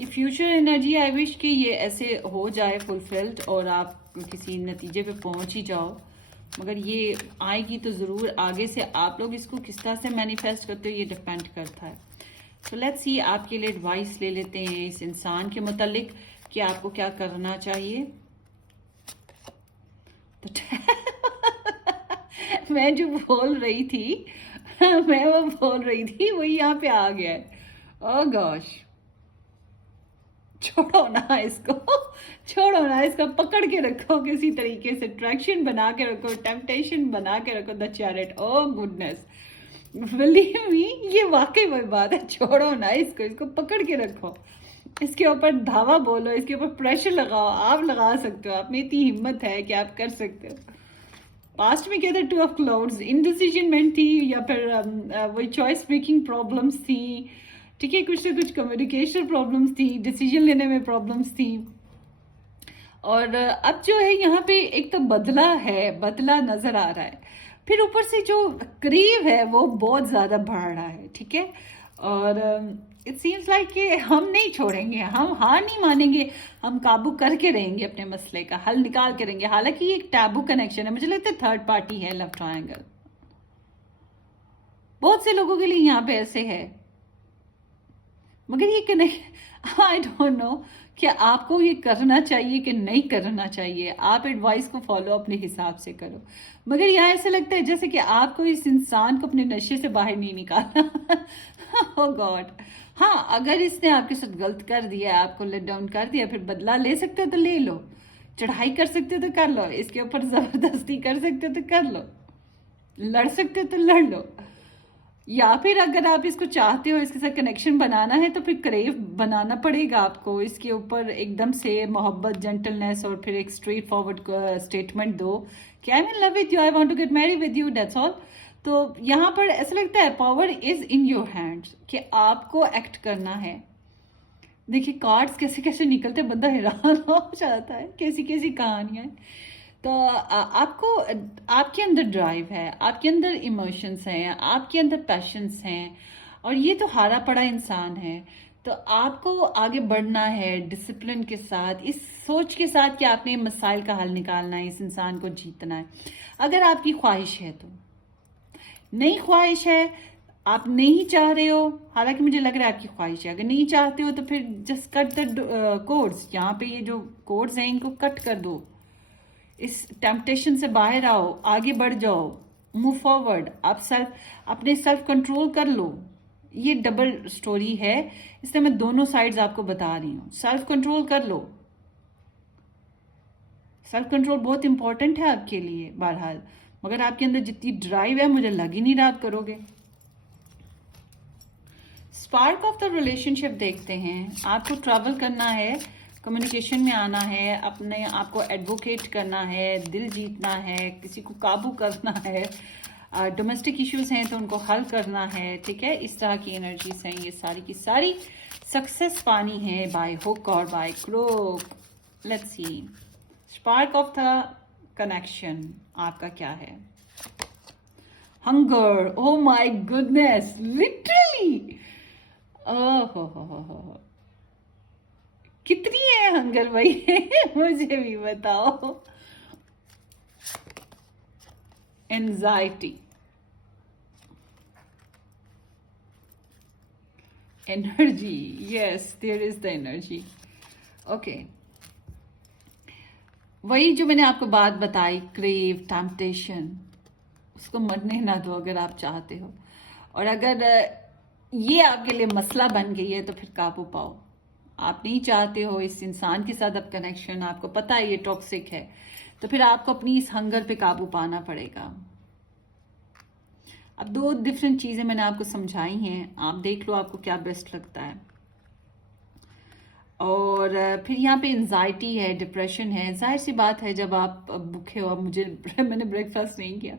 ये फ्यूचर एनर्जी, आई विश कि ये ऐसे हो जाए फुलफिल्ड और आप किसी नतीजे पे पहुंच ही जाओ। मगर ये आएगी तो ज़रूर। आगे से आप लोग इसको किस तरह से मैनिफेस्ट करते हो ये डिपेंड करता है। सो लेट्स सी, आपके लिए एडवाइस ले लेते हैं इस इंसान के मुतालिक कि आपको क्या करना चाहिए। तो मैं जो बोल रही थी मैं वो बोल रही थी वही यहाँ पे आ गया है। ओह गॉश, छोड़ो ना इसको, छोड़ो ना इसको, पकड़ के रखो किसी तरीके से, ट्रैक्शन बना के रखो, टेम्पटेशन बना के रखो, the chariot. Oh goodness, believe me, ये वाकई वही बात है। छोड़ो ना इसको, इसको पकड़ के रखो, इसके ऊपर धावा बोलो, इसके ऊपर प्रेशर लगाओ। आप लगा सकते हो, आप में इतनी हिम्मत है कि आप कर सकते हो। पास्ट में क्या था, 2 ऑफ क्लाउड्स, इनडिसीजनमेंट थी या फिर वही चॉइस मेकिंग प्रॉब्लम्स थी। ठीक है, कुछ ना कुछ कम्युनिकेशन प्रॉब्लम्स थी, डिसीजन लेने में प्रॉब्लम्स थी। और अब जो है यहाँ पे एक तो बदला है, बदला नजर आ रहा है, फिर ऊपर से जो क्रेव है वो बहुत ज्यादा बढ़ रहा है। ठीक है, और इट सीम्स लाइक कि हम नहीं छोड़ेंगे, हम हार नहीं मानेंगे, हम काबू करके रहेंगे, अपने मसले का हल निकाल के रहेंगे। हालांकि ये एक टैबू कनेक्शन है, मुझे लगता है थर्ड पार्टी है, लव ट्रायंगल बहुत से लोगों के लिए यहाँ पे ऐसे है। मगर ये कनेक्ट, आई डोंट नो कि आपको ये करना चाहिए कि नहीं करना चाहिए। आप एडवाइस को फॉलो अपने हिसाब से करो। मगर यहाँ ऐसा लगता है जैसे कि आपको इस इंसान को अपने नशे से बाहर नहीं निकालना। ओह गॉड, हाँ, अगर इसने आपके साथ गलत कर दिया, आपको लेट डाउन कर दिया, फिर बदला ले सकते हो तो ले लो, चढ़ाई कर सकते हो तो कर लो, इसके ऊपर जबरदस्ती कर सकते हो तो कर लो, लड़ सकते हो तो लड़ लो। या फिर अगर आप इसको चाहते हो, इसके साथ कनेक्शन बनाना है, तो फिर क्रेव बनाना पड़ेगा आपको, इसके ऊपर एकदम से मोहब्बत, जेंटलनेस और फिर एक स्ट्रेट फॉरवर्ड स्टेटमेंट दो कि I am in love with you, I want to get married with you, that's all. तो यहाँ पर ऐसा लगता है power is in your hands कि आपको एक्ट करना है। देखिए कार्ड्स कैसे कैसे निकलते, बंदा हैरान हो जाता है, कैसी कैसी कहानियां हैं। तो आपको, आपके अंदर ड्राइव है, आपके अंदर इमोशंस हैं, आपके अंदर पैशंस हैं, और ये तो हारा पड़ा इंसान है। तो आपको आगे बढ़ना है डिसिप्लिन के साथ, इस सोच के साथ कि आपने मसाइल का हल निकालना है, इस इंसान को जीतना है। अगर आपकी ख्वाहिश है तो, नहीं ख्वाहिश है, आप नहीं चाह रहे हो, हालांकि मुझे लग रहा है आपकी ख्वाहिश है, अगर नहीं चाहते हो तो फिर जस्ट कट द कोड्स। यहाँ पे ये जो कोड्स हैं इनको कट कर दो, इस टेम्पटेशन से बाहर आओ, आगे बढ़ जाओ, मूव फॉरवर्ड। आप अपने सेल्फ कंट्रोल कर लो। ये डबल स्टोरी है, इसलिए मैं दोनों साइड्स आपको बता रही हूँ। सेल्फ कंट्रोल कर लो, सेल्फ कंट्रोल बहुत इंपॉर्टेंट है आपके लिए बहरहाल, मगर आपके अंदर जितनी ड्राइव है मुझे लग ही नहीं रहा आप करोगे। स्पार्क ऑफ द रिलेशनशिप देखते हैं। आपको ट्रैवल करना है, कम्युनिकेशन में आना है, अपने आप को एडवोकेट करना है, दिल जीतना है, किसी को काबू करना है, डोमेस्टिक इश्यूज हैं तो उनको हल करना है, ठीक है। इस तरह की एनर्जीज हैं, ये सारी की सारी सक्सेस पानी है बाय हुक और by crook. Let's see spark of the connection आपका क्या है। Hunger, oh my goodness, literally हो, कितनी है हंगर भाई मुझे भी बताओ। Anxiety, energy, yes there is the energy. Okay, वही जो मैंने आपको बात बताई, क्रेव, टेम्पटेशन, उसको मरने ना दो अगर आप चाहते हो। और अगर ये आपके लिए मसला बन गई है तो फिर काबू पाओ। आप नहीं चाहते हो इस इंसान के साथ अब कनेक्शन, आपको पता है ये टॉक्सिक है, तो फिर आपको अपनी इस हंगर पे काबू पाना पड़ेगा। अब दो डिफरेंट चीजें मैंने आपको समझाई हैं, आप देख लो आपको क्या बेस्ट लगता है। और फिर यहाँ पे एंजाइटी है, डिप्रेशन है। जाहिर सी बात है जब आप भूखे हो, अब मुझे मैंने ब्रेकफास्ट नहीं किया,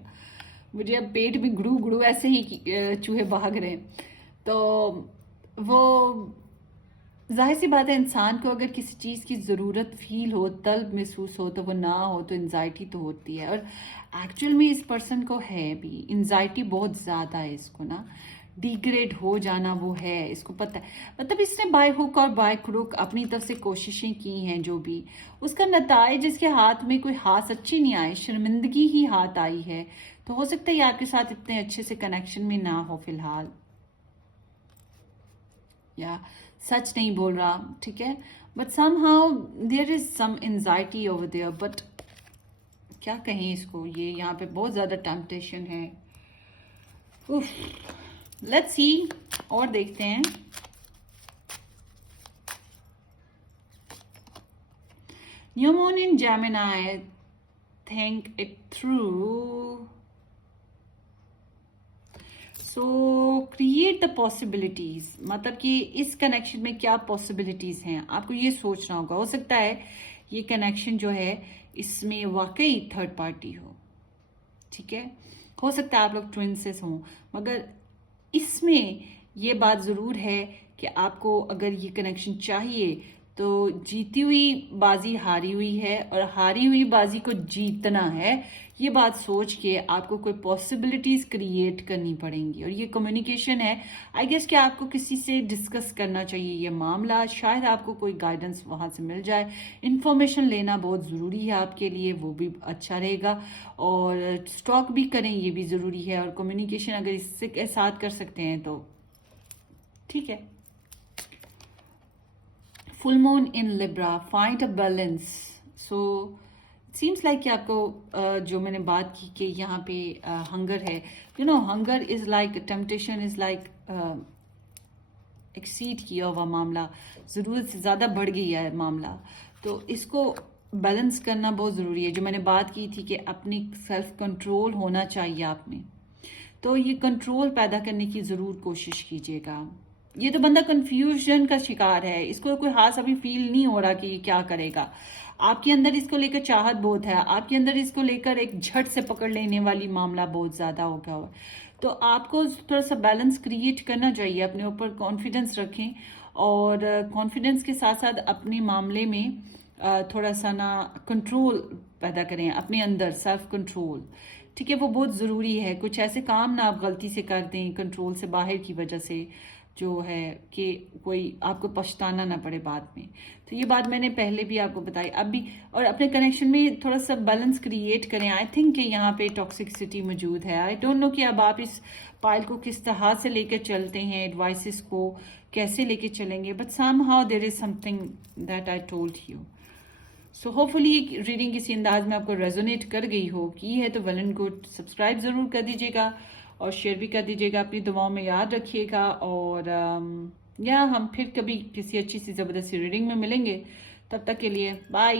मुझे अब पेट में गुड़ू गुड़ू ऐसे ही चूहे भाग रहे हैं, तो वो जाहिर सी बात है इंसान को अगर किसी चीज़ की ज़रूरत फील हो, तलब महसूस हो, तो वो ना हो तो एंजाइटी तो होती है। और एक्चुअल में इस पर्सन को है भी एंजाइटी बहुत ज़्यादा है, इसको ना डिग्रेड हो जाना वो है, इसको पता है। मतलब इसने बाय हुक और बाय क्रुक अपनी तरफ से कोशिशें की हैं, जो भी उसका नताइज इसके हाथ में कोई हाथ अच्छी नहीं आए, शर्मिंदगी ही हाथ आई है। तो हो सकता है आपके साथ इतने अच्छे से कनेक्शन में ना हो फिलहाल, या सच नहीं बोल रहा, ठीक है, but somehow there is some anxiety over there. But क्या कहें इसको, ये यहाँ पे बहुत ज्यादा टेम्पटेशन है। लेट्स सी, और देखते हैं। New moon in Gemini, think it through, so create the possibilities. मतलब कि इस कनेक्शन में क्या पॉसिबिलिटीज हैं, आपको ये सोचना होगा। हो सकता है ये कनेक्शन जो है इसमें वाकई थर्ड पार्टी हो, ठीक है, हो सकता है आप लोग ट्विंसेस हों, मगर इसमें ये बात जरूर है कि आपको अगर ये कनेक्शन चाहिए तो जीती हुई बाजी हारी हुई है, और हारी हुई बाजी को जीतना है, ये बात सोच के आपको कोई पॉसिबिलिटीज क्रिएट करनी पड़ेंगी। और ये कम्युनिकेशन है, आई गेस कि आपको किसी से डिस्कस करना चाहिए ये मामला, शायद आपको कोई गाइडेंस वहां से मिल जाए। इंफॉर्मेशन लेना बहुत ज़रूरी है आपके लिए, वो भी अच्छा रहेगा, और स्टॉक भी करें, ये भी ज़रूरी है। और कम्युनिकेशन अगर इससे के साथ कर सकते हैं तो ठीक है। Full moon in Libra, find a balance. So seems like कि आपको जो मैंने बात की कि यहाँ पे हंगर है, you know hunger is like temptation, is like exceed किया हुआ मामला, ज़रूरत से ज़्यादा बढ़ गई है मामला, तो इसको बैलेंस करना बहुत ज़रूरी है। जो मैंने बात की थी कि अपनी सेल्फ कंट्रोल होना चाहिए आप में, तो ये कंट्रोल पैदा करने की ज़रूर कोशिश कीजिएगा। ये तो बंदा कंफ्यूजन का शिकार है, इसको कोई खास अभी फील नहीं हो रहा कि ये क्या करेगा। आपके अंदर इसको लेकर चाहत बहुत है, आपके अंदर इसको लेकर एक झट से पकड़ लेने वाली मामला बहुत ज़्यादा हो गया हुआ। तो आपको थोड़ा सा बैलेंस क्रिएट करना चाहिए, अपने ऊपर कॉन्फिडेंस रखें और कॉन्फिडेंस के साथ साथ अपने मामले में थोड़ा सा ना कंट्रोल पैदा करें अपने अंदर, सेल्फ कंट्रोल। ठीक है, वो बहुत ज़रूरी है। कुछ ऐसे काम ना आप गलती से कर दें कंट्रोल से बाहर की वजह से, जो है कि कोई आपको पछताना ना पड़े बाद में। तो ये बात मैंने पहले भी आपको बताई, अब भी। और अपने कनेक्शन में थोड़ा सा बैलेंस क्रिएट करें। आई थिंक कि यहाँ पे टॉक्सिसिटी मौजूद है। आई डोंट नो कि अब आप इस पाइल को किस तरह से लेकर चलते हैं, एडवाइसेस को कैसे लेके चलेंगे, but somehow there is something that I told you. So hopefully reading किसी अंदाज में आपको रेजोनेट कर गई हो। की है तो वेल एंड गुड, सब्सक्राइब ज़रूर कर दीजिएगा और शेयर भी कर दीजिएगा। अपनी दुआओं में याद रखिएगा और या हम फिर कभी किसी अच्छी सी ज़बरदस्ती रीडिंग में मिलेंगे। तब तक के लिए बाय।